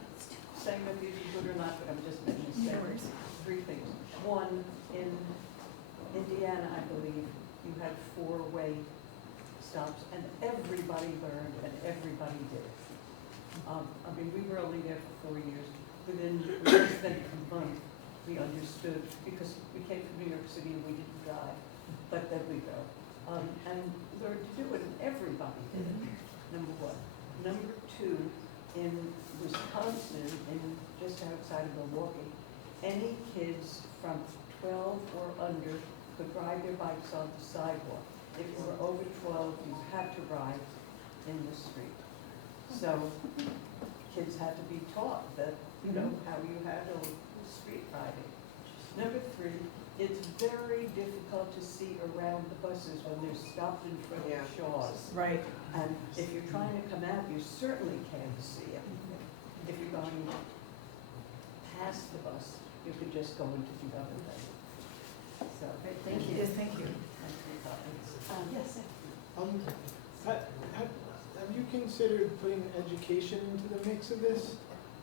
saying whether these are good or not, but I'm just going to say three things. One, in Indiana, I believe, you had 4-way stops, and everybody learned and everybody did it. I mean, we were only there for 4 years. Within less than a month, we understood, because we came from New York City and we didn't drive, but then we go. And learned to do it, and everybody did it, number one. Number two, in Wisconsin, just outside of Milwaukee, any kids from 12 or under could ride their bikes on the sidewalk. If you were over 12, you had to ride in the street. So kids had to be taught that, you know, how you handle street riding. Number 3, it's very difficult to see around the buses when they're stopped in front of Shaw's. Right. And if you're trying to come out, you certainly can't see everything. If you're going past the bus, you could just go into the other lane. So, thank you. Yes, thank you. Yes. Have you considered putting education into the mix of this?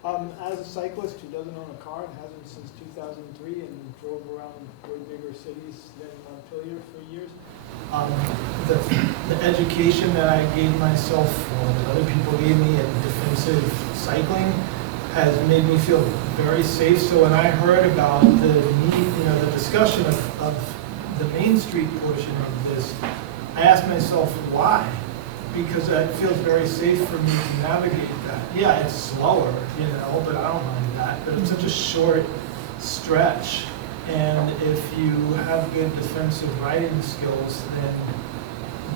As a cyclist who doesn't own a car and hasn't since 2003 and drove around way bigger cities than Montpelier for years, the education that I gave myself or that other people gave me in defensive cycling has made me feel very safe. So when I heard about the need, the discussion of the Main Street portion of this, I asked myself why. Because it feels very safe for me to navigate that. Yeah, it's slower, but I don't mind that. But it's such a short stretch. And if you have good defensive riding skills, then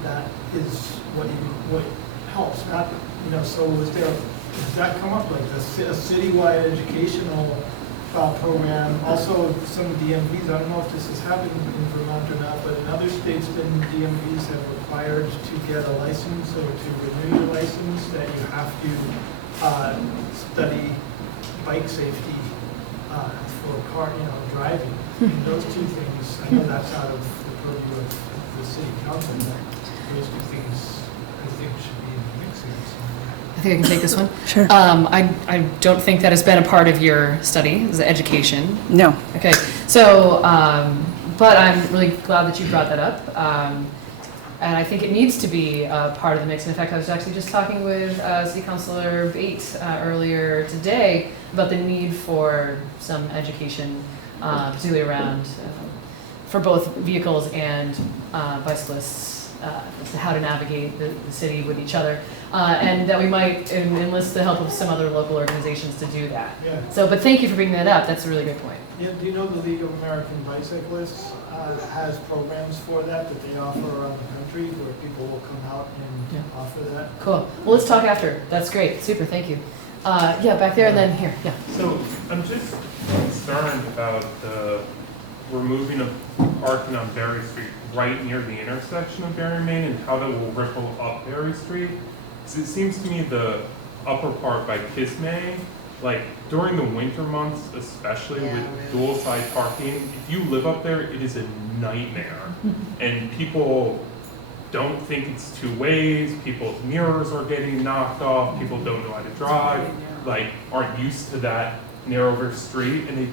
that is what helps. Not, so does that come up like this? A citywide educational program. Also, some DMVs, I don't know if this has happened in Vermont or not, but in other states, then DMVs have required to get a license or to renew your license that you have to study bike safety for car, driving. And those two things, I know that's out of the purview of the city council, but those two things I think should be in the mix here somewhere. I think I can take this one. Sure. I don't think that has been a part of your study, is education. No. Okay, so, but I'm really glad that you brought that up. And I think it needs to be a part of the mix. In fact, I was actually just talking with City Councilor Bates earlier today about the need for some education, particularly around, for both vehicles and bicyclists, as to how to navigate the city with each other. And that we might enlist the help of some other local organizations to do that. Yeah. So, but thank you for bringing that up. That's a really good point. Yeah, do you know the League of American Bicyclists has programs for that they offer around the country where people will come out and offer that? Cool. Well, let's talk after. That's great. Super. Thank you. Yeah, back there and then here. Yeah. So I'm just concerned about the removing of parking on Barre Street right near the intersection of Barre Main and how that will ripple up Barre Street. Because it seems to me the upper part by Kismay, like during the winter months, especially with dual side parking, if you live up there, it is a nightmare. And people don't think it's two ways, people's mirrors are getting knocked off, people don't know how to drive, like aren't used to that narrower street. And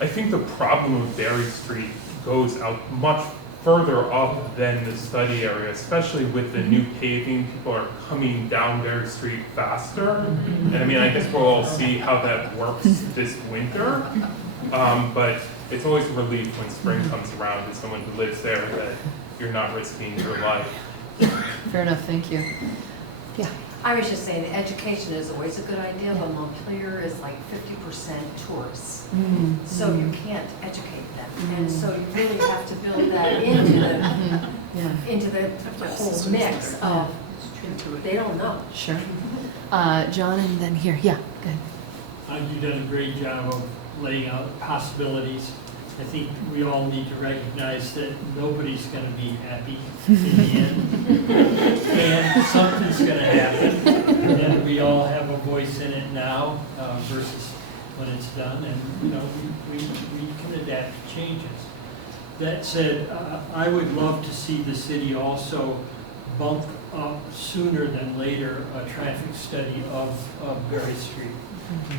I think the problem with Barre Street goes out much further up than the study area, especially with the new paving. People are coming down Barre Street faster. And I mean, I guess we'll all see how that works this winter. But it's always a relief when spring comes around as someone who lives there that you're not risking your life. Fair enough. Thank you. Yeah. I was just saying, education is always a good idea, but Montpelier is like 50% tourists. So you can't educate them. And so you really have to build that into the whole mix of, they don't know. Sure. John and then here. Yeah, good. You've done a great job of laying out possibilities. I think we all need to recognize that nobody's going to be happy in the end. And something's going to happen. And we all have a voice in it now versus when it's done. And, we can adapt to changes. That said, I would love to see the city also bump up sooner than later a traffic study of Barre Street.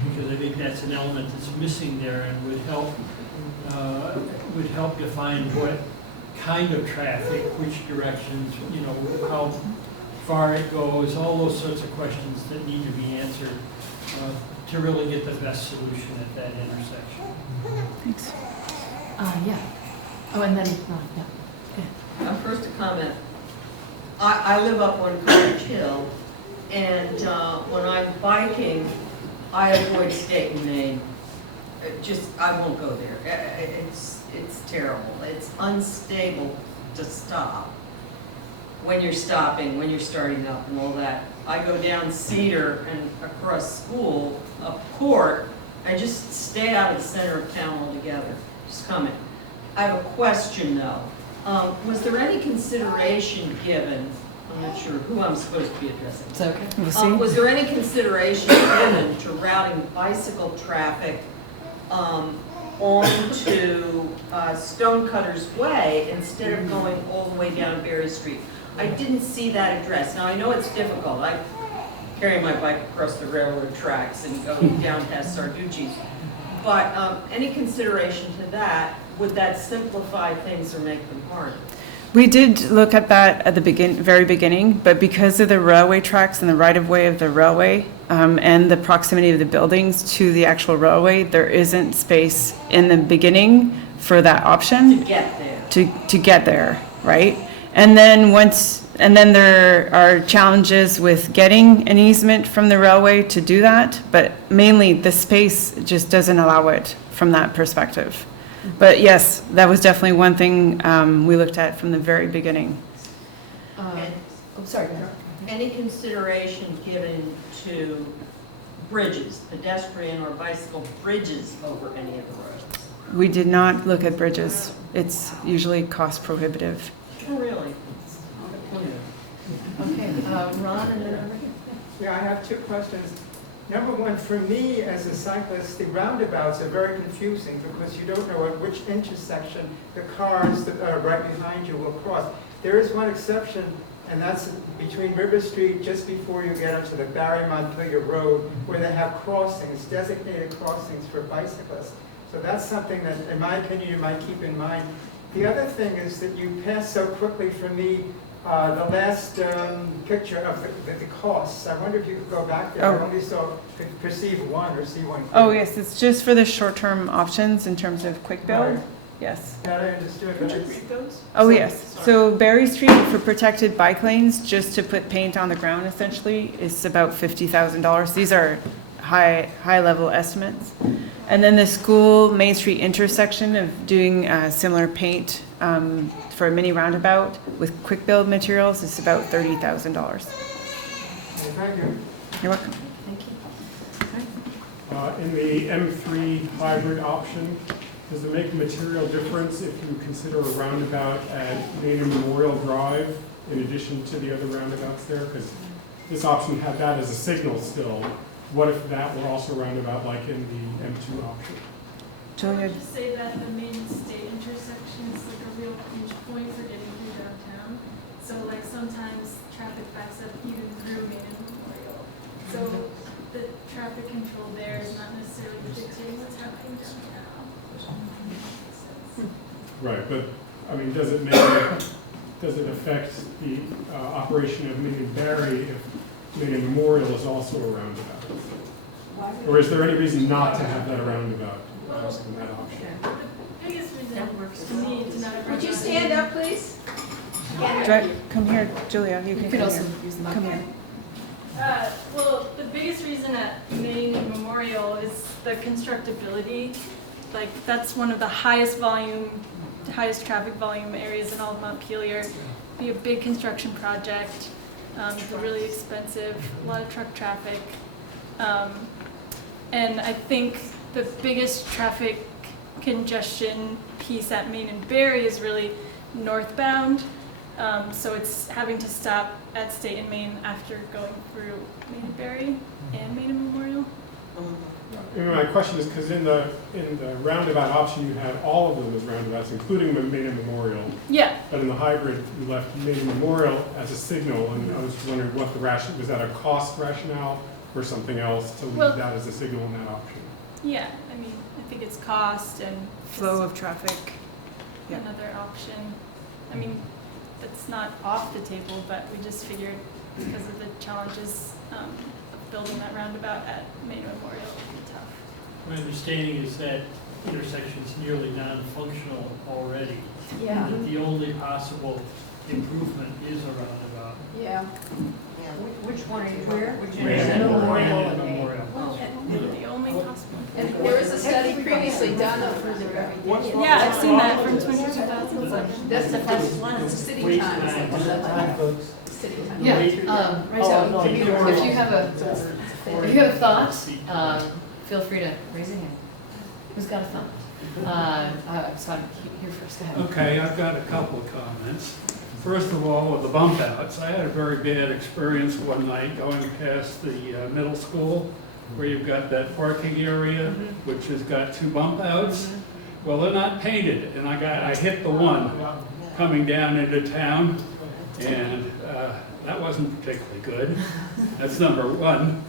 Because I think that's an element that's missing there and would help define what kind of traffic, which directions, how far it goes, all those sorts of questions that need to be answered to really get the best solution at that intersection. Thanks. Yeah. Oh, and then, yeah. First a comment. I live up on Cottage Hill, and when I'm biking, I avoid State and Main. I won't go there. it's terrible. It's unstable to stop when you're stopping, when you're starting up and all that. I go down Cedar and across school, up Court, I just stay out of the center of town altogether, just coming. I have a question though. Was there any consideration given, I'm not sure who I'm supposed to be addressing. It's okay. Was there any consideration given to routing bicycle traffic onto Stonecutters Way instead of going all the way down Barre Street? I didn't see that addressed. Now, I know it's difficult. I carry my bike across the railroad tracks and go down past Sarducci's. But any consideration to that, would that simplify things or make them harder? We did look at that at the very beginning, but because of the railway tracks and the right-of-way of the railway and the proximity of the buildings to the actual railway, there isn't space in the beginning for that option. To get there. To get there, right? And then there are challenges with getting an easement from the railway to do that, but mainly the space just doesn't allow it from that perspective. But yes, that was definitely one thing we looked at from the very beginning. Sorry. Any consideration given to bridges, pedestrian or bicycle bridges over any of the roads? We did not look at bridges. It's usually cost prohibitive. Oh, really? Okay, Ron, and then over here. Yeah, I have two questions. Number one, for me as a cyclist, the roundabouts are very confusing because you don't know at which intersection the cars that are right behind you will cross. There is one exception, and that's between River Street, just before you get onto the Barre Montpelier Road, where they have crossings, designated crossings for bicyclists. So that's something that, in my opinion, you might keep in mind. The other thing is that you pass so quickly for me the last picture of the costs. I wonder if you could go back there. Oh. I only saw, could perceive one or see one. Oh, yes, it's just for the short-term options in terms of quick build. Right. Yes. That I understood. Could but you it's- read those? Oh, yes. So Barre Street for protected bike lanes, just to put paint on the ground essentially, is about $50,000. These are high-level estimates. And then the school Main Street intersection of doing similar paint for a mini roundabout with quick build materials is about $30,000. Thank you. You're welcome. In the M3 hybrid option, does it make a material difference if you consider a roundabout at Main Memorial Drive in addition to the other roundabouts there? Because this option had that as a signal still. What if that were also a roundabout like in the M2 option? Julia? I would just say that the main state intersection is like a real pinch point for getting through downtown. So like sometimes traffic backs up even through Main and Memorial. So the traffic control there is not necessarily dictating what's happening downtown. Right, but I mean, does it affect the operation of Mini Barre if Mini Memorial is also a roundabout? Or is there any reason not to have that roundabout in that option? The biggest reason to me to not have Would you stand up, please? Come here, Julia. You can could come also here. use the Come here. Well, the biggest reason at Main and Memorial is the constructability. Like, that's one of the highest traffic volume areas in all of Montpelier. Be a big construction project, really expensive, a lot of truck traffic. And I think the biggest traffic congestion piece at Main and Barre is really northbound. So it's having to stop at State and Main after going through Main and Barre and Main and Memorial. My question is because in the roundabout option you had all of them as roundabouts, including the Main and Memorial. Yeah. But in the hybrid you left Main and Memorial as a signal, and I was just wondering what the rationale was. That a cost rationale or something else to leave that as a signal in that option? Yeah, I mean, I think it's cost and Flow of traffic. Yeah. another option. I mean, that's not off the table, but we just figured because of the challenges of building that roundabout at Main Memorial would be tough. My understanding is that intersection's nearly non-functional already. Yeah. That the only possible improvement is a roundabout. Yeah. Which one are you, where? Which Main and one? Memorial. Oh. The only And there was a study previously done of. Yeah, I've seen that from 2007. That's the first one, it's city times. City times. Yeah, right, so if you have a thought, feel free to raise your hand. Who's got a thought? Scott, here first, go ahead. Okay, I've got a couple of comments. First of all, with the bump outs, I had a very bad experience one night going past the middle school where you've got that parking area, which has got 2 bump outs. Well, they're not painted, and I hit the one coming down into town, and that wasn't particularly good. That's number one.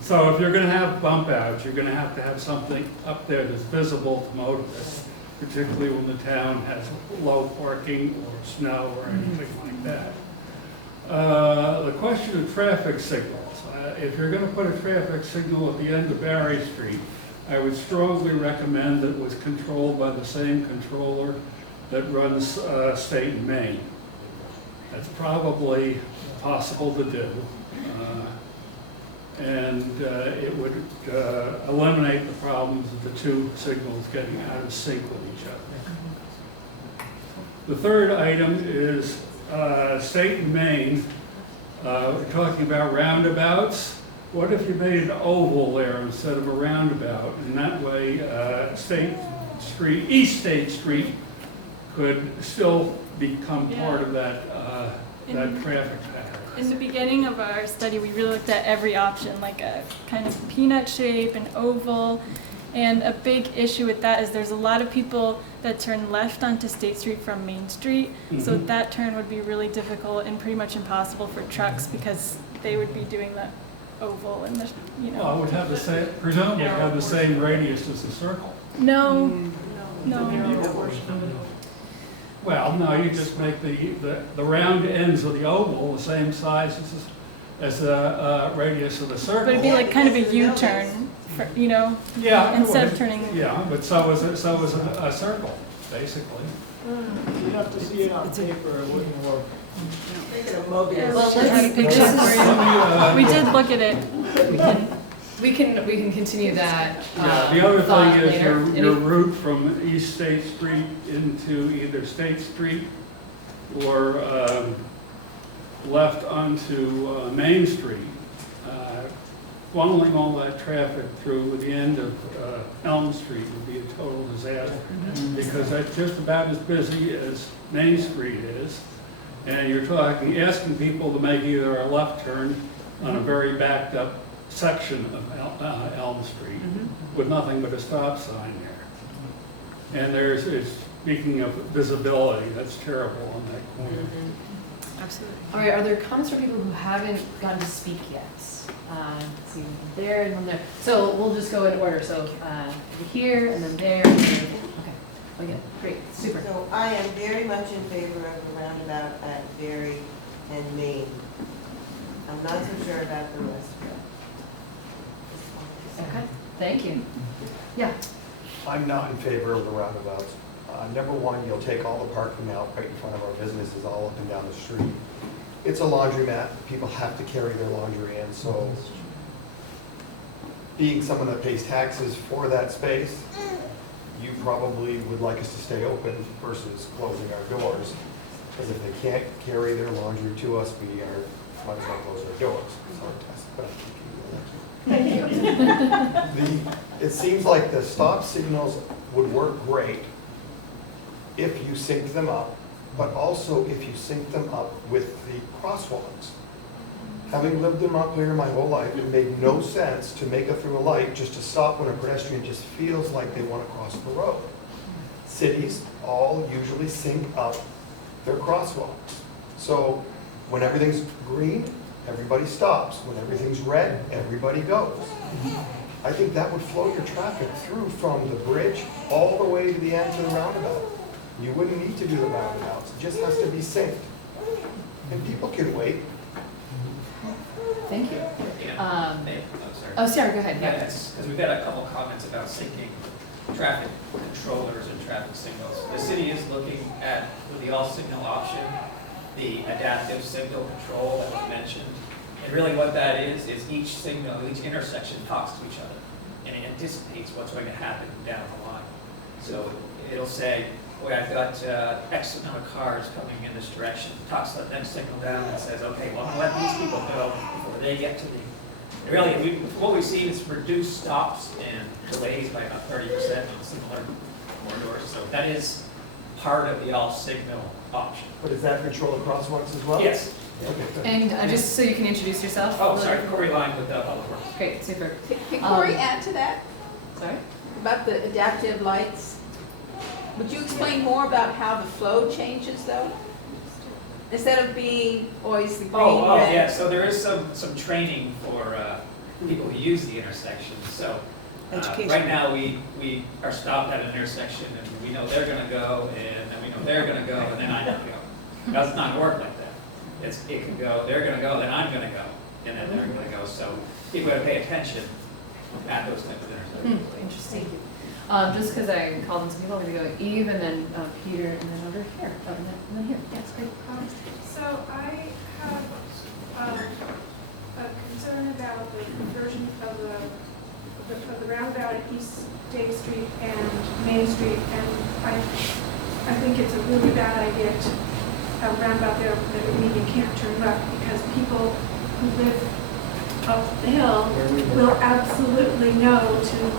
So if you're going to have bump outs, you're going to have something up there that's visible to motorists, particularly when the town has low parking or snow or anything like that. The question of traffic signals. If you're going to put a traffic signal at the end of Barre Street, I would strongly recommend that it was controlled by the same controller that runs State and Main. That's probably possible to do. And it would eliminate the problems of the 2 signals getting out of sync with each other. The third item is State and Main. We're talking about roundabouts. What if you made an oval there instead of a roundabout? And that way East State Street could still become part of that, that traffic pattern. In the beginning of our study, we really looked at every option, like a kind of peanut shape, an oval, and a big issue with that is there's a lot of people that turn left onto State Street from Main Street, so that turn would be really difficult and pretty much impossible for trucks because they would be doing the oval and the, you know. Well, it would have the same, presumably have the same radius as the circle. No. Well, no, you just make the round ends of the oval the same size as the radius of the circle. But it'd be like kind of a U-turn, you know? Yeah. Instead of turning. Yeah, but so is a circle, basically. You'd have to see it on paper, it wouldn't work. Make it a Mobius. Well, let's have a picture for you. We did look at it. We can continue that. Yeah, the other thing is later. your route from East State Street into either State Street or left onto Main Street. Funneling all that traffic through the end of Elm Street would be a total disaster because that's just about as busy as Main Street is. And you're asking people to make either a left turn on a very backed up section of Elm Street with nothing but a stop sign there. And speaking of visibility, that's terrible on that corner. Absolutely. All right, are there comments from people who haven't gotten to speak yet? Let's see, there and then there. So we'll just go in order. So here and then there. And then, okay, great, super. So I am very much in favor of the roundabout at Barre and Main. I'm not so sure about the rest of it. Okay, thank you. Yeah. I'm not in favor of the roundabouts. Number one, you'll take all the parking out right in front of our businesses all up and down the street. It's a laundromat. People have to carry their laundry in, so being someone that pays taxes for that space, you probably would like us to stay open versus closing our doors. Because if they can't carry their laundry to us, we might as well close our doors. It seems like the stop signals would work great if you sync them up, but also if you sync them up with the crosswalks. Having lived in Montpelier my whole life, it made no sense to make it through a light just to stop when a pedestrian just feels like they want to cross the road. Cities all usually sync up their crosswalks. So when everything's green, everybody stops. When everything's red, everybody goes. I think that would flow your traffic through from the bridge all the way to the end to the roundabout. You wouldn't need to do the roundabouts. It just has to be synced. And people can wait. Thank you. Sorry. Oh, Sarah, go ahead. Yeah, because we've got a couple comments about syncing traffic controllers and traffic signals. The city is looking at, with the all-signal option, the adaptive signal control that was mentioned. And really what that is each signal, each intersection talks to each other. and it anticipates what's going to happen down the line. So it'll say, boy, I've got X amount of cars coming in this direction, talks the next signal down and says, okay, well, I'm gonna let these people go before they get to the, really, what we've seen is reduced stops and delays by about 30% on similar corridors. So that is part of the all signal option. But is that control of crosswalks as well? Yes. Okay, good. And just so you can introduce yourself. Oh, sorry, Corey Line with Public Works. Great, super. Can Corey add to that? Sorry? About the adaptive lights? Would you explain more about how the flow changes though? Instead of being always the green, red? Yeah, so there is some training for people who use the intersection. So right now we are stopped at an intersection and we know they're gonna go and then we know they're gonna go and then I'm gonna go. It does not work like that. It can go, they're gonna go, then I'm gonna go, and then they're gonna go. So people gotta pay attention at those types of intersections. Interesting. Just because I called on some people, I'm going to go Eve and then Peter and then over here. Oh, and then here. Yeah, it's great. So I have a concern about the conversion of the roundabout at East Day Street and Main Street, and I think it's a really bad idea to have a roundabout there that would mean you can't turn left, because people who live up the hill will absolutely know to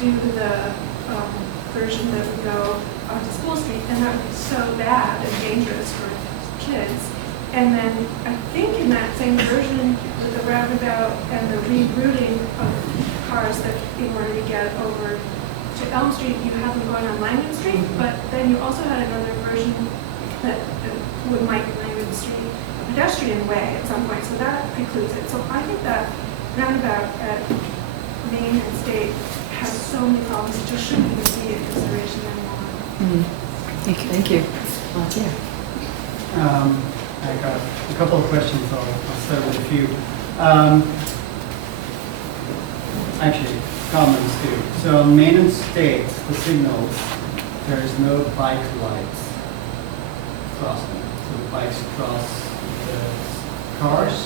do the version that would go onto School Street, and that would be so bad and dangerous for kids. And then I think in that same version with the roundabout and the rerouting of cars that in order to get over to Elm Street, you have them going on Langdon Street, but then you also had another version that would make Langdon Street a pedestrian way at some point, so that precludes it. So I think that roundabout at Main and State has so many problems, it just shouldn't even be a consideration anymore. Thank you. Thank you. I got a couple of questions. I'll start with a few. Actually, comments too. So on Main and State, the signals, there is no bike lights crossing. So the bikes cross the cars.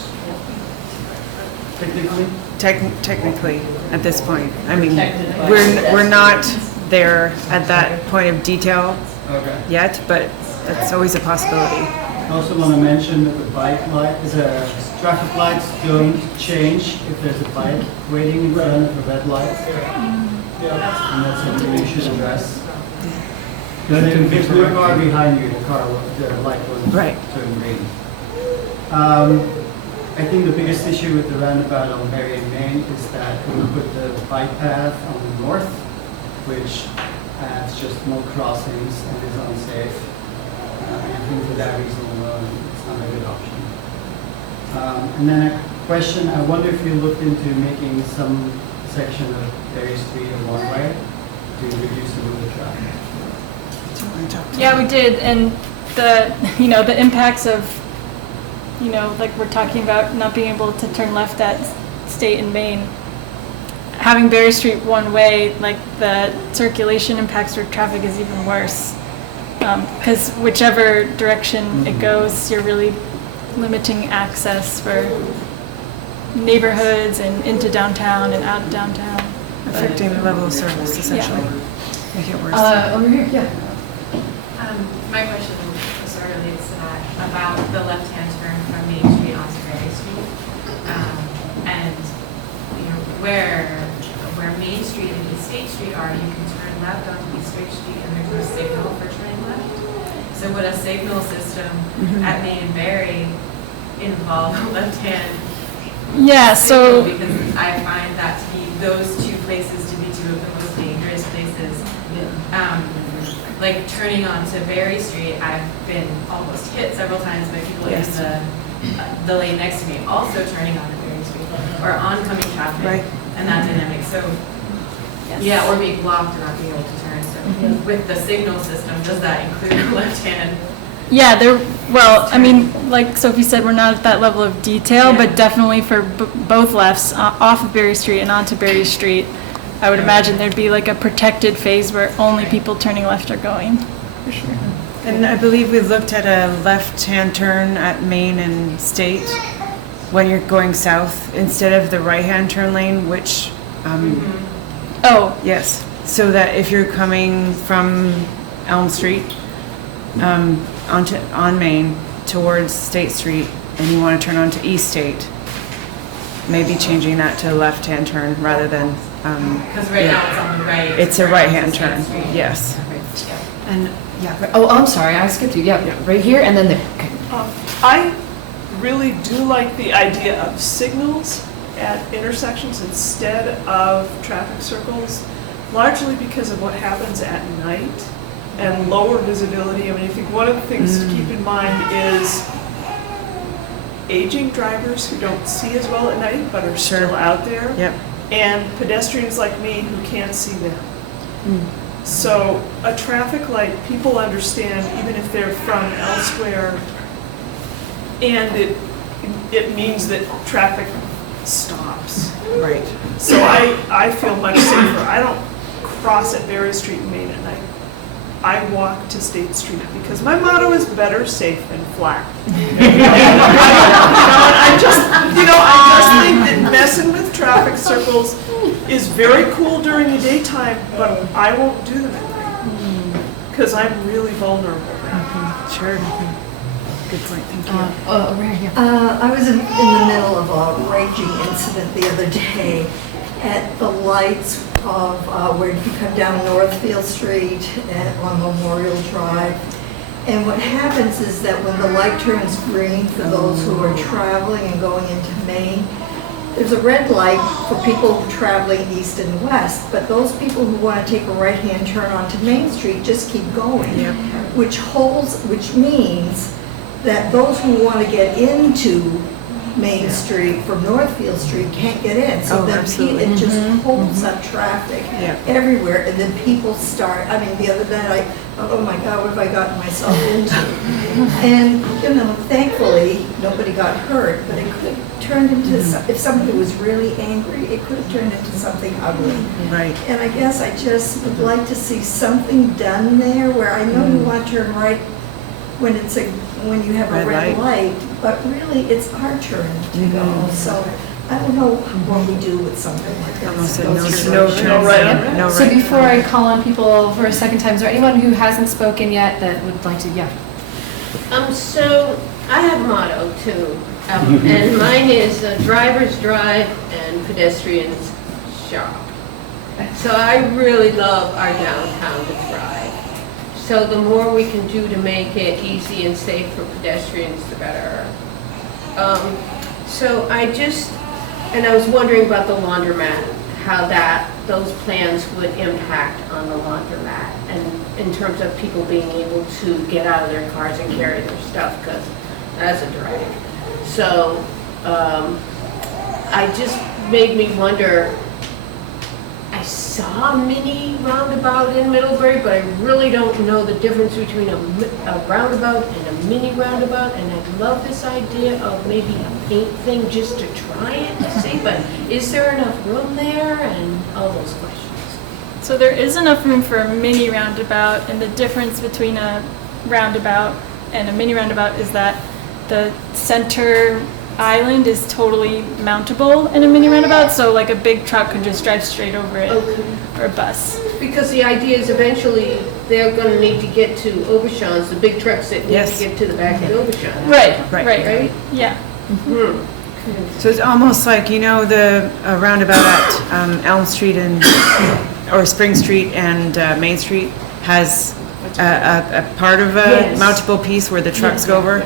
Technically? Technically, at this point. I mean, we're not there at that point of detail yet, but that's always a possibility. I also want to mention that the traffic lights don't change if there's a bike waiting in front of a red light. And that's something you should address. If there's no car behind you, the light will turn green. I think the biggest issue with the roundabout on Barre and Main is that we put the bike path on the north, which adds just more crossings and is unsafe. I think for that reason alone, it's not a good option. And then a question, I wonder if you looked into making some section of Barre Street a one-way to reduce the route traffic. Yeah, we did, and the impacts of, like we're talking about not being able to turn left at State and Main. Having Barre Street one way, like the circulation impacts for traffic is even worse. Because whichever direction it goes, you're really limiting access for neighborhoods and into downtown and out of downtown. Affecting the level of service, essentially. Make it worse. Over here, yeah. My question sort of relates to that, about the left-hand turn from Main Street onto Barre Street. And where Main Street and East State Street are, you can turn left onto East State Street and there's no signal for turning left. So would a signal system at Main and Barre involve a left-hand signal? So because I find that to be those two places to be two of the most dangerous places. Like turning onto Barre Street, I've been almost hit several times by people in the lane next to me, also turning onto Barre Street, or oncoming traffic, and that dynamic. So, yeah, or being blocked and not being able to turn. So, with the signal system, does that include left hand? Yeah, I mean, like Sophie said, we're not at that level of detail, but definitely for both lefts, off of Barre Street and onto Barre Street, I would imagine there'd be like a protected phase where only people turning left are going. For sure. And I believe we looked at a left-hand turn at Main and State when you're going south instead of the right-hand turn lane, which Oh, yes. So that if you're coming from Elm Street on Main towards State Street and you want to turn onto East State, maybe changing that to a left-hand turn rather than. Because right now it's on the right. It's a right-hand turn, yes. And, yeah, oh, I'm sorry, I skipped you. Yeah, right here and then there. Okay. I really do like the idea of signals at intersections instead of traffic circles, largely because of what happens at night and lower visibility. I mean, I think one of the things to keep in mind is aging drivers who don't see as well at night but are still out there. Yep. And pedestrians like me who can't see them. So a traffic light, people understand even if they're from elsewhere, and it means that traffic stops. Right. So I feel much safer. I don't cross at Barre Street and Main at night. I walk to State Street because my motto is better safe than flat. I just think that messing with traffic circles is very cool during the daytime, but I won't do them at night because I'm really vulnerable. Sure. Good point, thank you. Right here. I was in the middle of a raging incident the other day at the lights of where you come down Northfield Street on Memorial Drive. And what happens is that when the light turns green for those who are traveling and going into Maine, there's a red light for people traveling east and west, but those people who want to take a right-hand turn onto Main Street just keep going, which means that those who want to get into Main Street from Northfield Street can't get in. So then it just holds up traffic everywhere, and then people start, I mean, the other night I thought, oh my God, what have I gotten myself into? And, thankfully, nobody got hurt, but it could have turned into, if somebody was really angry, it could have turned into something ugly. Right. And I guess I just would like to see something done there where I know you want to turn right when when you have a red light, but really it's our turn to go. So I don't know what we do with something like that. So before I call on people for a second time, is there anyone who hasn't spoken yet that would like to, So I have a motto too, and mine is drivers drive and pedestrians shop. So I really love our downtown to thrive. So the more we can do to make it easy and safe for pedestrians, the better. So I was wondering about the laundromat, how those plans would impact on the laundromat, and in terms of people being able to get out of their cars and carry their stuff, because that's a drag. So I just made me wonder. I saw a mini roundabout in Middlebury, but I really don't know the difference between a roundabout and a mini roundabout, and I love this idea of maybe a paint thing just to try it to see, but is there enough room there, and all those questions. So there is enough room for a mini roundabout, and the difference between a roundabout and a mini roundabout is that the center island is totally mountable in a mini roundabout, so like a big truck could just drive straight over it, or a bus. Because the idea is eventually they're going to need to get to Aubuchon's, the big trucks that need to get to the back of Aubuchon. Right. Yeah. So it's almost like, the roundabout at Elm Street or Spring Street and Main Street has a part of a mountable piece where the trucks go over.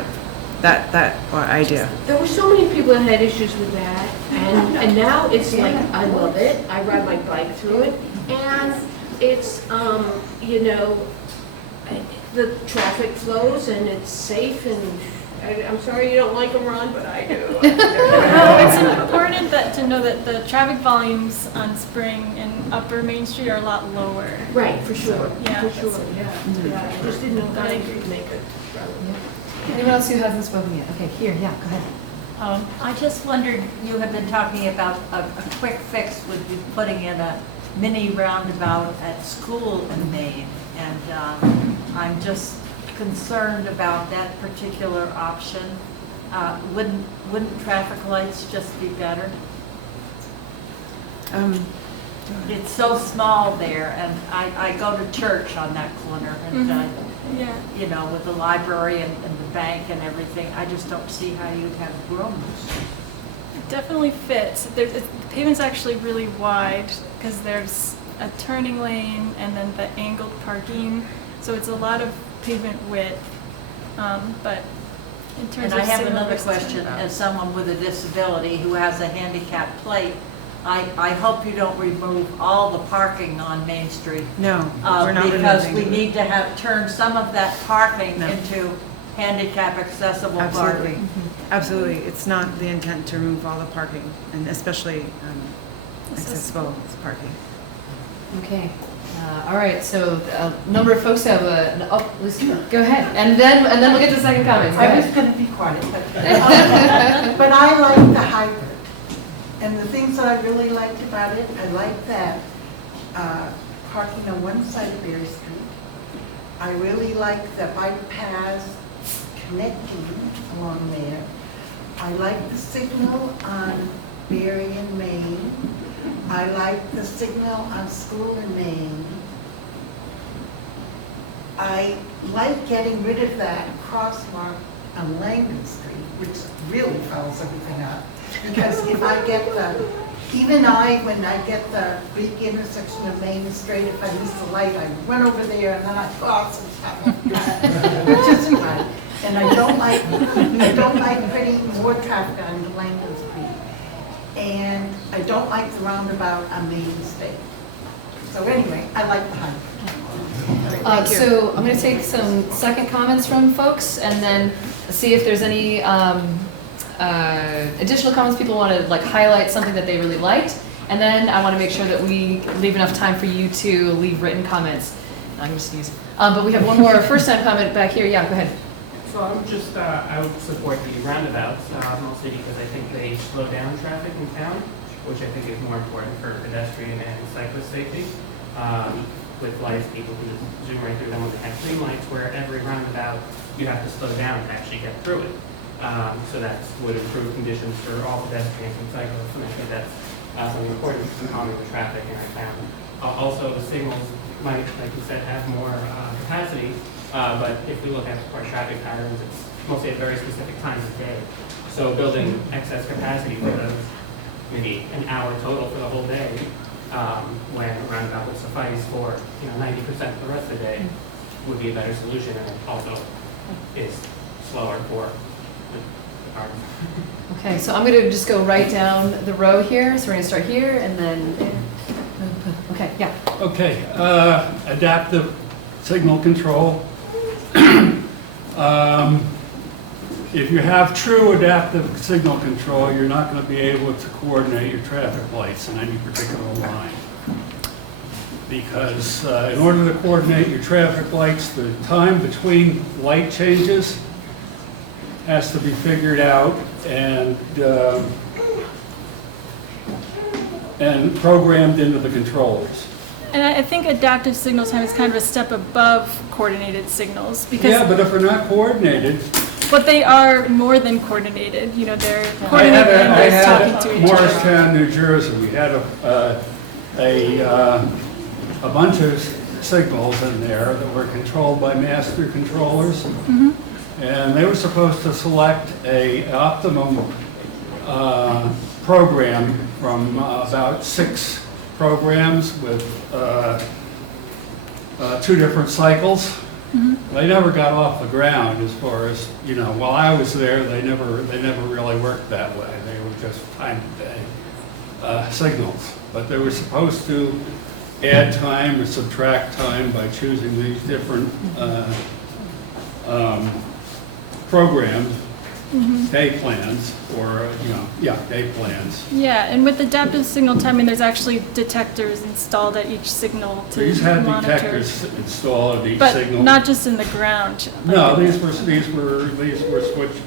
That idea. There were so many people that had issues with that, and now it's like, I love it. I ride my bike through it, and it's, the traffic flows, and it's safe, and I'm sorry you don't like them, Ron, but I do. No, it's important to know that the traffic volumes on Spring and Upper Main Street are a lot lower. Right, for sure. Yeah. For sure, yeah. I just didn't know how to make it. Anyone else who hasn't spoken yet? Okay, here, go ahead. I just wondered, you have been talking about a quick fix would be putting in a mini roundabout at school in Maine, and I'm just concerned about that particular option. Wouldn't traffic lights just be better? it's so small there, and I go to church on that corner, and, Yeah. you know, with the library and the bank and everything, I just don't see how you'd have rooms. It definitely fits. The pavement's actually really wide because there's a turning lane and then the angled parking. So it's a lot of pavement width. But in terms And of I have signal another versus question, turnabout. as someone with a disability who has a handicap plate, I hope you don't remove all the parking on Main Street. No, we're not Because removing. we need to turn some of that parking No. into handicap accessible Absolutely. parking. Absolutely. It's not the intent to remove all the parking, and especially accessible parking. Okay, all right, so a number of folks have Lucy, go ahead, and then we'll get to the second comments. Go I was ahead. going to be quiet, but I like the hybrid. And the things that I really liked about it, I like that parking on one side of Barre Street. I really like the bike paths connecting along there. I like the signal on Barre and Main. I like the signal on School and Main. I like getting rid of that crosswalk on Langdon Street, which really fouls everything up. Because if I get when I get the big intersection of Main Street, if I miss the light, I run over there and then I cross and stuff. Which isn't right. And I don't like putting more traffic on Langdon Street. And I don't like the roundabout on Main Street. So anyway, I like the hybrid. So I'm going to take some second comments from folks and then see if there's any additional comments people want to highlight something that they really liked. And then I want to make sure that we leave enough time for you to leave written comments. I'm going to sneeze. But we have one more first time comment back here. Yeah, go ahead. So I would support the roundabouts, mostly because I think they slow down traffic in town, which I think is more important for pedestrian and cyclist safety. With lights, people can just zoom right through them when they have green lights, where every roundabout, you have to slow down to actually get through it. So that would improve conditions for all pedestrians and cyclists, and I think that's something important for calming the traffic in our town. Also, the signals might, like you said, have more capacity, but if we look at our traffic patterns, it's mostly at very specific times of day. So building excess capacity for those, maybe an hour total for the whole day, when a roundabout would suffice for 90% of the rest of the day, would be a better solution, and it also is slower for the cars. Okay, so I'm going to just go right down the row here. So we're going to start here and then there. Okay, yeah. Okay, adaptive signal control. If you have true adaptive signal control, you're not going to be able to coordinate your traffic lights in any particular line. Because in order to coordinate your traffic lights, the time between light changes has to be figured out and programmed into the controllers. And I think adaptive signal time is kind of a step above coordinated signals because. Yeah, but if they're not coordinated. But they are more than coordinated. They're coordinated and they're talking to each other. Morristown, New Jersey, we had a bunch of signals in there that were controlled by master controllers. Mm-hmm. And they were supposed to select a optimum program from about 6 programs with 2 different cycles. Mm-hmm. They never got off the ground as far as, while I was there, they never really worked that way. They were just time-of-day signals. But they were supposed to add time or subtract time by choosing these different programs, day plans, or, day plans. Yeah, and with adaptive signal timing, there's actually detectors installed at each signal to These had monitor. detectors installed at each But signal. not just in the ground. No, these were switched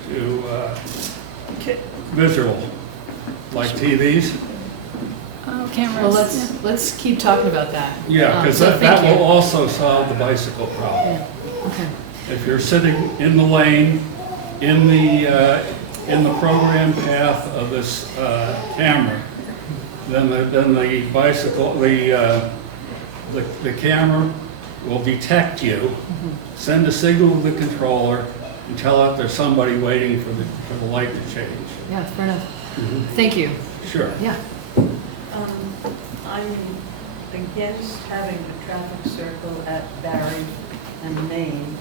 to visual, like TVs. Oh, cameras. Well, let's keep talking about that. Yeah, because that will also solve the bicycle problem. Yeah. Okay. If you're sitting in the lane, in the program path of this camera, then the bicycle, the camera will detect you, send a signal to the controller, and tell it there's somebody waiting for the light to change. Yeah, fair enough. Thank you. Sure. Yeah. I'm against having the traffic circle at Barre and Main,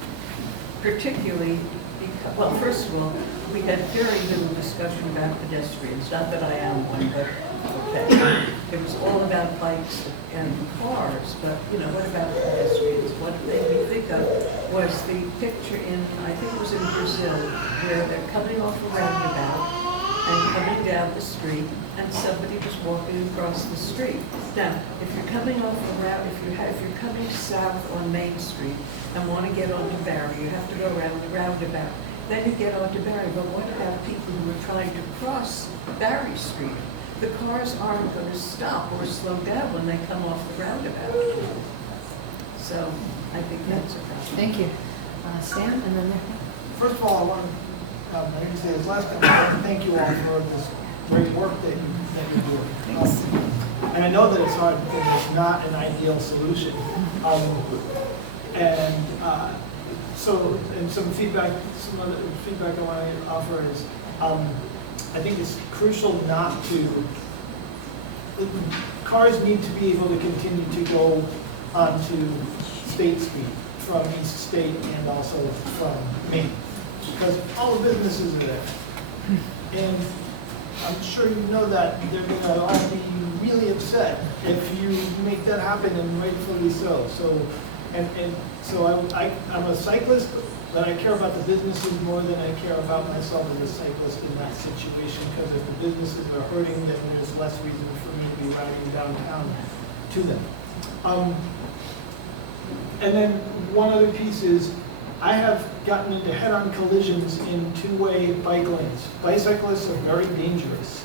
particularly because, well, first of all, we had very little discussion about pedestrians, not that I am one, but okay. It was all about bikes and cars, but, you know, what about pedestrians? What made me think of was the picture in, I think it was in Brazil, where they're coming off a roundabout and coming down the street, and somebody was walking across the street. Now, if you're coming off a route, if you're coming south on Main Street and want to get onto Barre, you have to go around the roundabout. Then you get onto Barre, but what about people who are trying to cross Barre Street? The cars aren't going to stop or slow down when they come off the roundabout. So I think that's a problem. Thank you. Stan, and then there. First of all, I want to say this last time, I want to thank you all for this great work that you're doing. Thanks. And I know that it's hard because it's not an ideal solution. And some feedback, some other feedback I want to offer is, I think it's crucial not to, cars need to be able to continue to go onto State Street from East State and also from Main, because all the businesses are there. And I'm sure you know that they're going to all be really upset if you make that happen, and rightfully so. I'm a cyclist, but I care about the businesses more than I care about myself as a cyclist in that situation, because if the businesses are hurting, then there's less reason for me to be riding downtown to them. And then one other piece is, I have gotten into head-on collisions in two-way bike lanes. Bicyclists are very dangerous.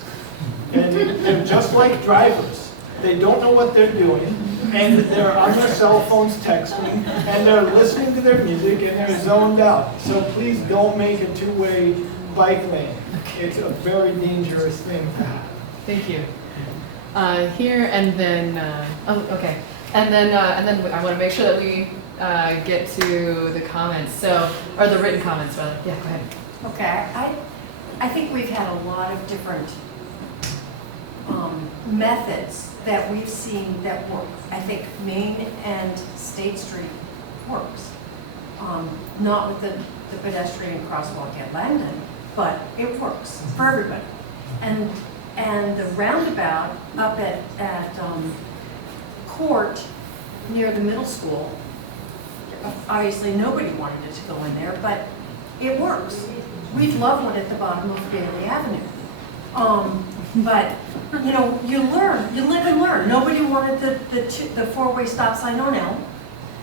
And they're just like drivers. They don't know what they're doing, and they're on their cell phones texting, and they're listening to their music, and they're zoned out. So please don't make a two-way bike lane. It's a very dangerous thing to have. Thank you. Here and then, okay. And then I want to make sure that we get to the comments. So, or the written comments rather. Yeah, go ahead. Okay, I think we've had a lot of different methods that we've seen that work. I think Main and State Street works. Not with the pedestrian crosswalk at Langdon, but it works for everybody. And the roundabout up at Court near the middle school, obviously nobody wanted it to go in there, but it works. We'd love one at the bottom of Bailey Avenue. But, you know, you learn, you live and learn. Nobody wanted the four-way stop sign on Elm.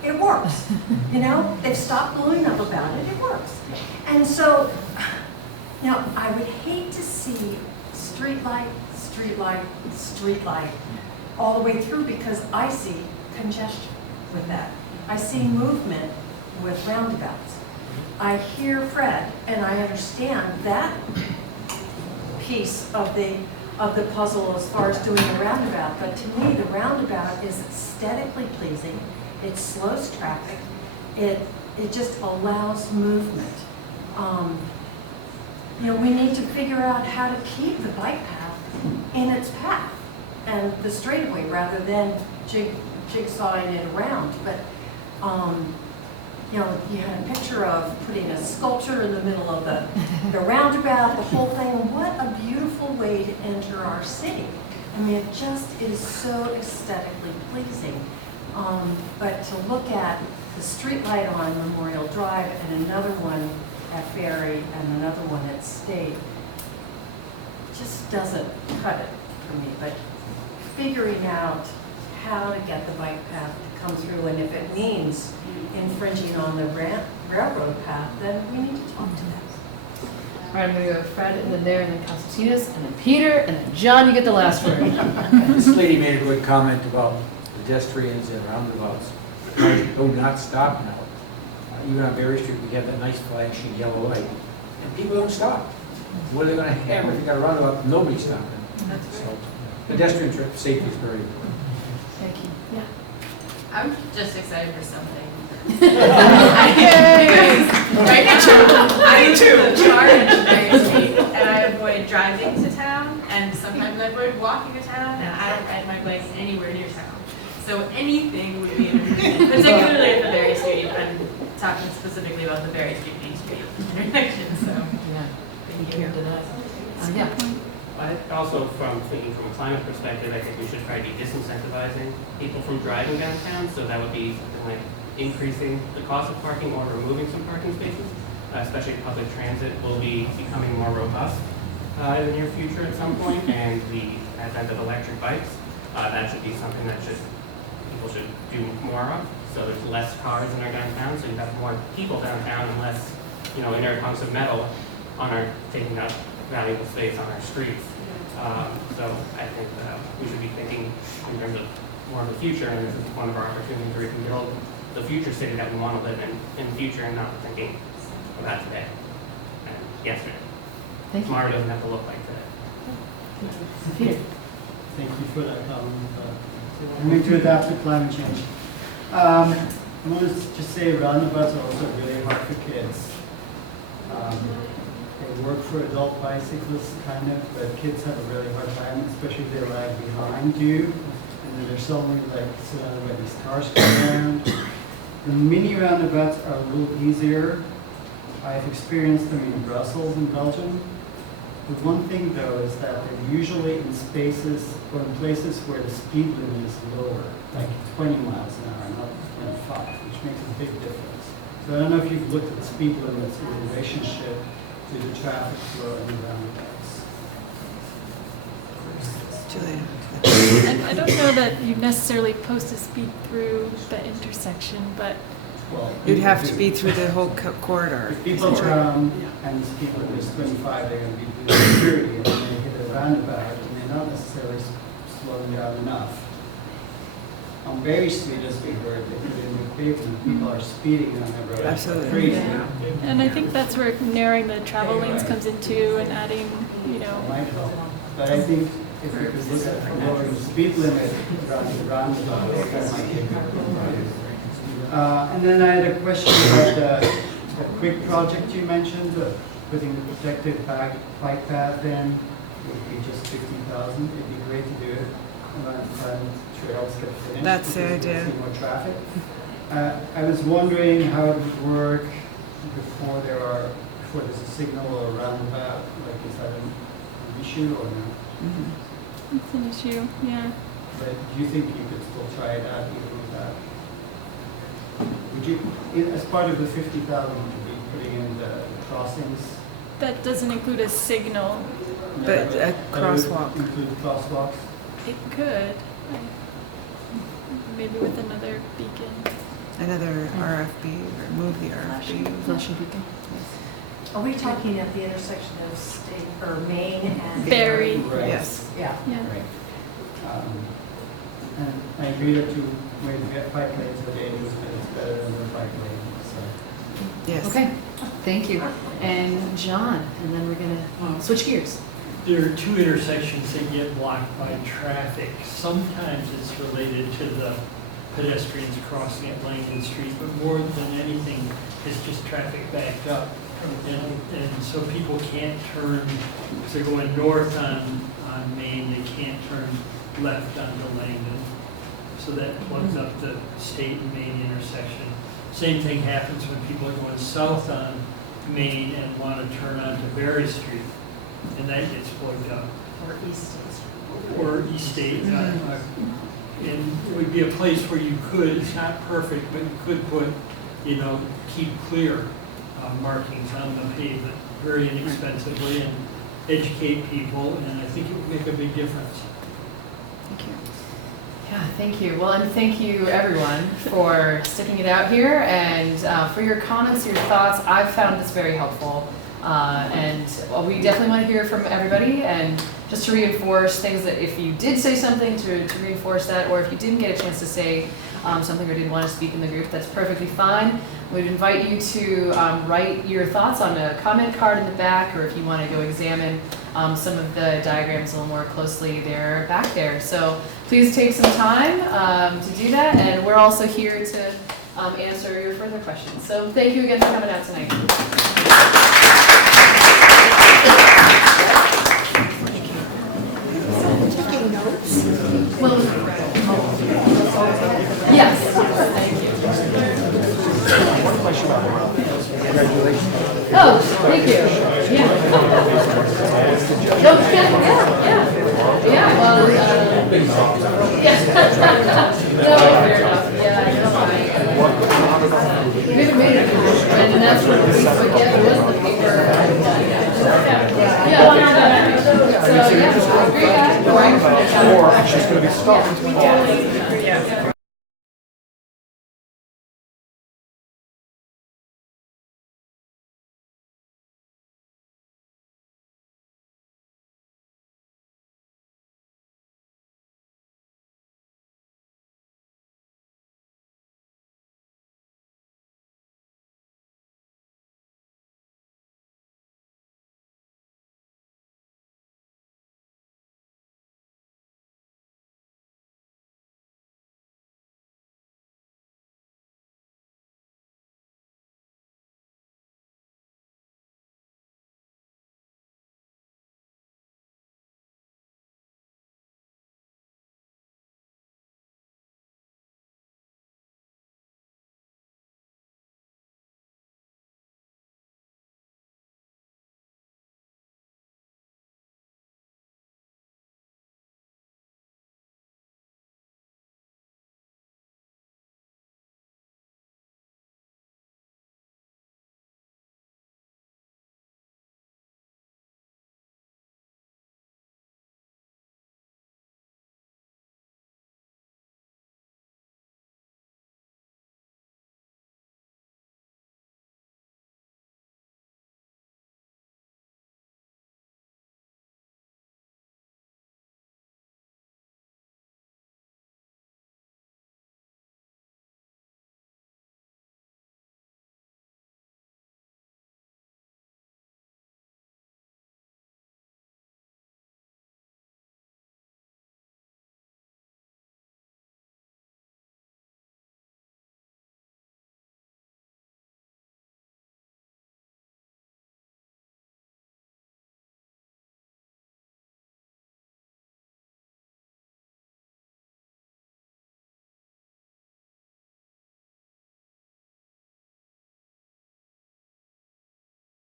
It works. You know, they've stopped blowing up about it. It works. And so, you know, I would hate to see street light, street light, street light all the way through, because I see congestion with that. I see movement with roundabouts. I hear Fred, and I understand that piece of the puzzle as far as doing the roundabout, but to me the roundabout is aesthetically pleasing. It slows traffic. It just allows movement. You know, we need to figure out how to keep the bike path in its path and the straightaway rather than jigsawing it around. But you know, you had a picture of putting a sculpture in the middle of the roundabout, the whole thing. What a beautiful way to enter our city. I mean, it just is so aesthetically pleasing. But to look at the street light on Memorial Drive and another one at Ferry and another one at State just doesn't cut it for me. But figuring out how to get the bike path to come through, and if it means infringing on the railroad path, then we need to talk to them. All right, I'm going to go Fred, and then there, and then Constantinos, and then Peter, and then John, you get the last word. This lady made a good comment about pedestrians and roundabouts. Cars do not stop now. Even on Barre Street, we have that nice flashing yellow light, and people don't stop. What are they going to have if you got a roundabout? Nobody's stopping. So, pedestrian safety is very important. Thank you. Yeah. I'm just excited for something. Yay! Right now, I'm in charge of Barre Street, and I avoid driving to town, and sometimes I avoid walking to town, and I don't ride my bike anywhere near town. So anything would be an improvement, particularly at the Barre Street. I'm talking specifically about the Barre Street Main Street intersection, so thank you. Yeah. I also, from thinking from a climate perspective, I think we should probably be disincentivizing people from driving downtown, so that would be something like increasing the cost of parking or removing some parking spaces, especially public transit will be becoming more robust in the near future at some point, and the advent of electric bikes, that should be something that people should do more of, so there's less cars in our downtown, so you have more people downtown and less, inert hunks of metal taking up valuable space on our streets. So I think we should be thinking in terms of more of the future, and this is one of our opportunities where we can build the future city that we want to live in the future, and not thinking about today and yesterday. Tomorrow doesn't have to look like today. Thank you for that comment. I'm going to adapt to climate change. I want to just say roundabouts are also really hard for kids. They work for adult bicyclists, kind of, but kids have a really hard time, especially if they lag behind you. And then there's so many, surrounded by these cars going around. The mini roundabouts are a little easier. I've experienced them in Brussels in Belgium. The one thing though is that they're usually in spaces or in places where the speed limit is lower, like 20 miles an hour, not 25, which makes a big difference. So I don't know if you've looked at the speed limits in relationship to the traffic flow in the roundabouts. Julia. And I don't know that you necessarily post a speed through the intersection, but Well, You'd have to be through the whole corridor. if people come and the speed limit is 25, they're going to be doing 30, and then they hit a roundabout, and they're not necessarily slowing down enough. On Barre Street, as we heard, they put in the pavement, people are speeding on the road. Absolutely. Crazy. yeah. And I think that's where narrowing the travel lanes comes into and adding, Might help. But I think if we could look at lowering the speed limit around the roundabout, that might be a good. And then I had a question about the quick project you mentioned, putting the protected bike path in would be just 50,000. It'd be great to do it around the time trails get finished. That's the because we'll idea. see more traffic. I was wondering how it would work before there's a signal or a roundabout. Like, is that an issue or no? it's an issue, yeah. But do you think you could still try it out even with that? Would you, as part of the 50,000, would you be putting in the crossings? That doesn't include a signal. But a That would crosswalk. include crosswalks? It could, maybe with another beacon. Another RFB, or move the RFB. Flashing beacon. Are we talking at the intersection of State, or Main and? Barre. Right. Yes. Yeah. Yeah. Right. And I agree that you made bike lanes are dangerous, but it's better than the bike lane, so. Yes. Okay, thank you. And John, and then we're gonna switch gears. There are two intersections that get blocked by traffic. Sometimes it's related to the pedestrians crossing at Langdon Street, but more than anything, it's just traffic backed up. And so people can't turn, if they're going north on Main, they can't turn left onto Langdon. So that plugs up the State and Main intersection. Same thing happens when people are going south on Main and want to turn onto Barre Street, and that gets plugged up. Or East State. Or East State. And it would be a place where you could, it's not perfect, but you could put, keep clear markings on the pavement very inexpensively and educate people, and I think it would make a big difference. Thank you. Yeah, thank you. Well, and thank you everyone for sticking it out here and for your comments, your thoughts. I've found this very helpful. And we definitely want to hear from everybody, and just to reinforce things that if you did say something, to reinforce that, or if you didn't get a chance to say something or didn't want to speak in the group, that's perfectly fine. We'd invite you to write your thoughts on a comment card in the back, or if you want to go examine some of the diagrams a little more closely, they're back there. So please take some time to do that, and we're also here to answer your further questions. So thank you again for coming out tonight. Taking notes? Well, yes. Thank you. One question about congratulations. Oh, thank you. Yeah. No, yeah. Well, yeah. No, fair enough. Yeah, I know. We haven't made it, and that's what we forget was the paper. Yeah. So, yeah, great guy. Or she's going to be stopped.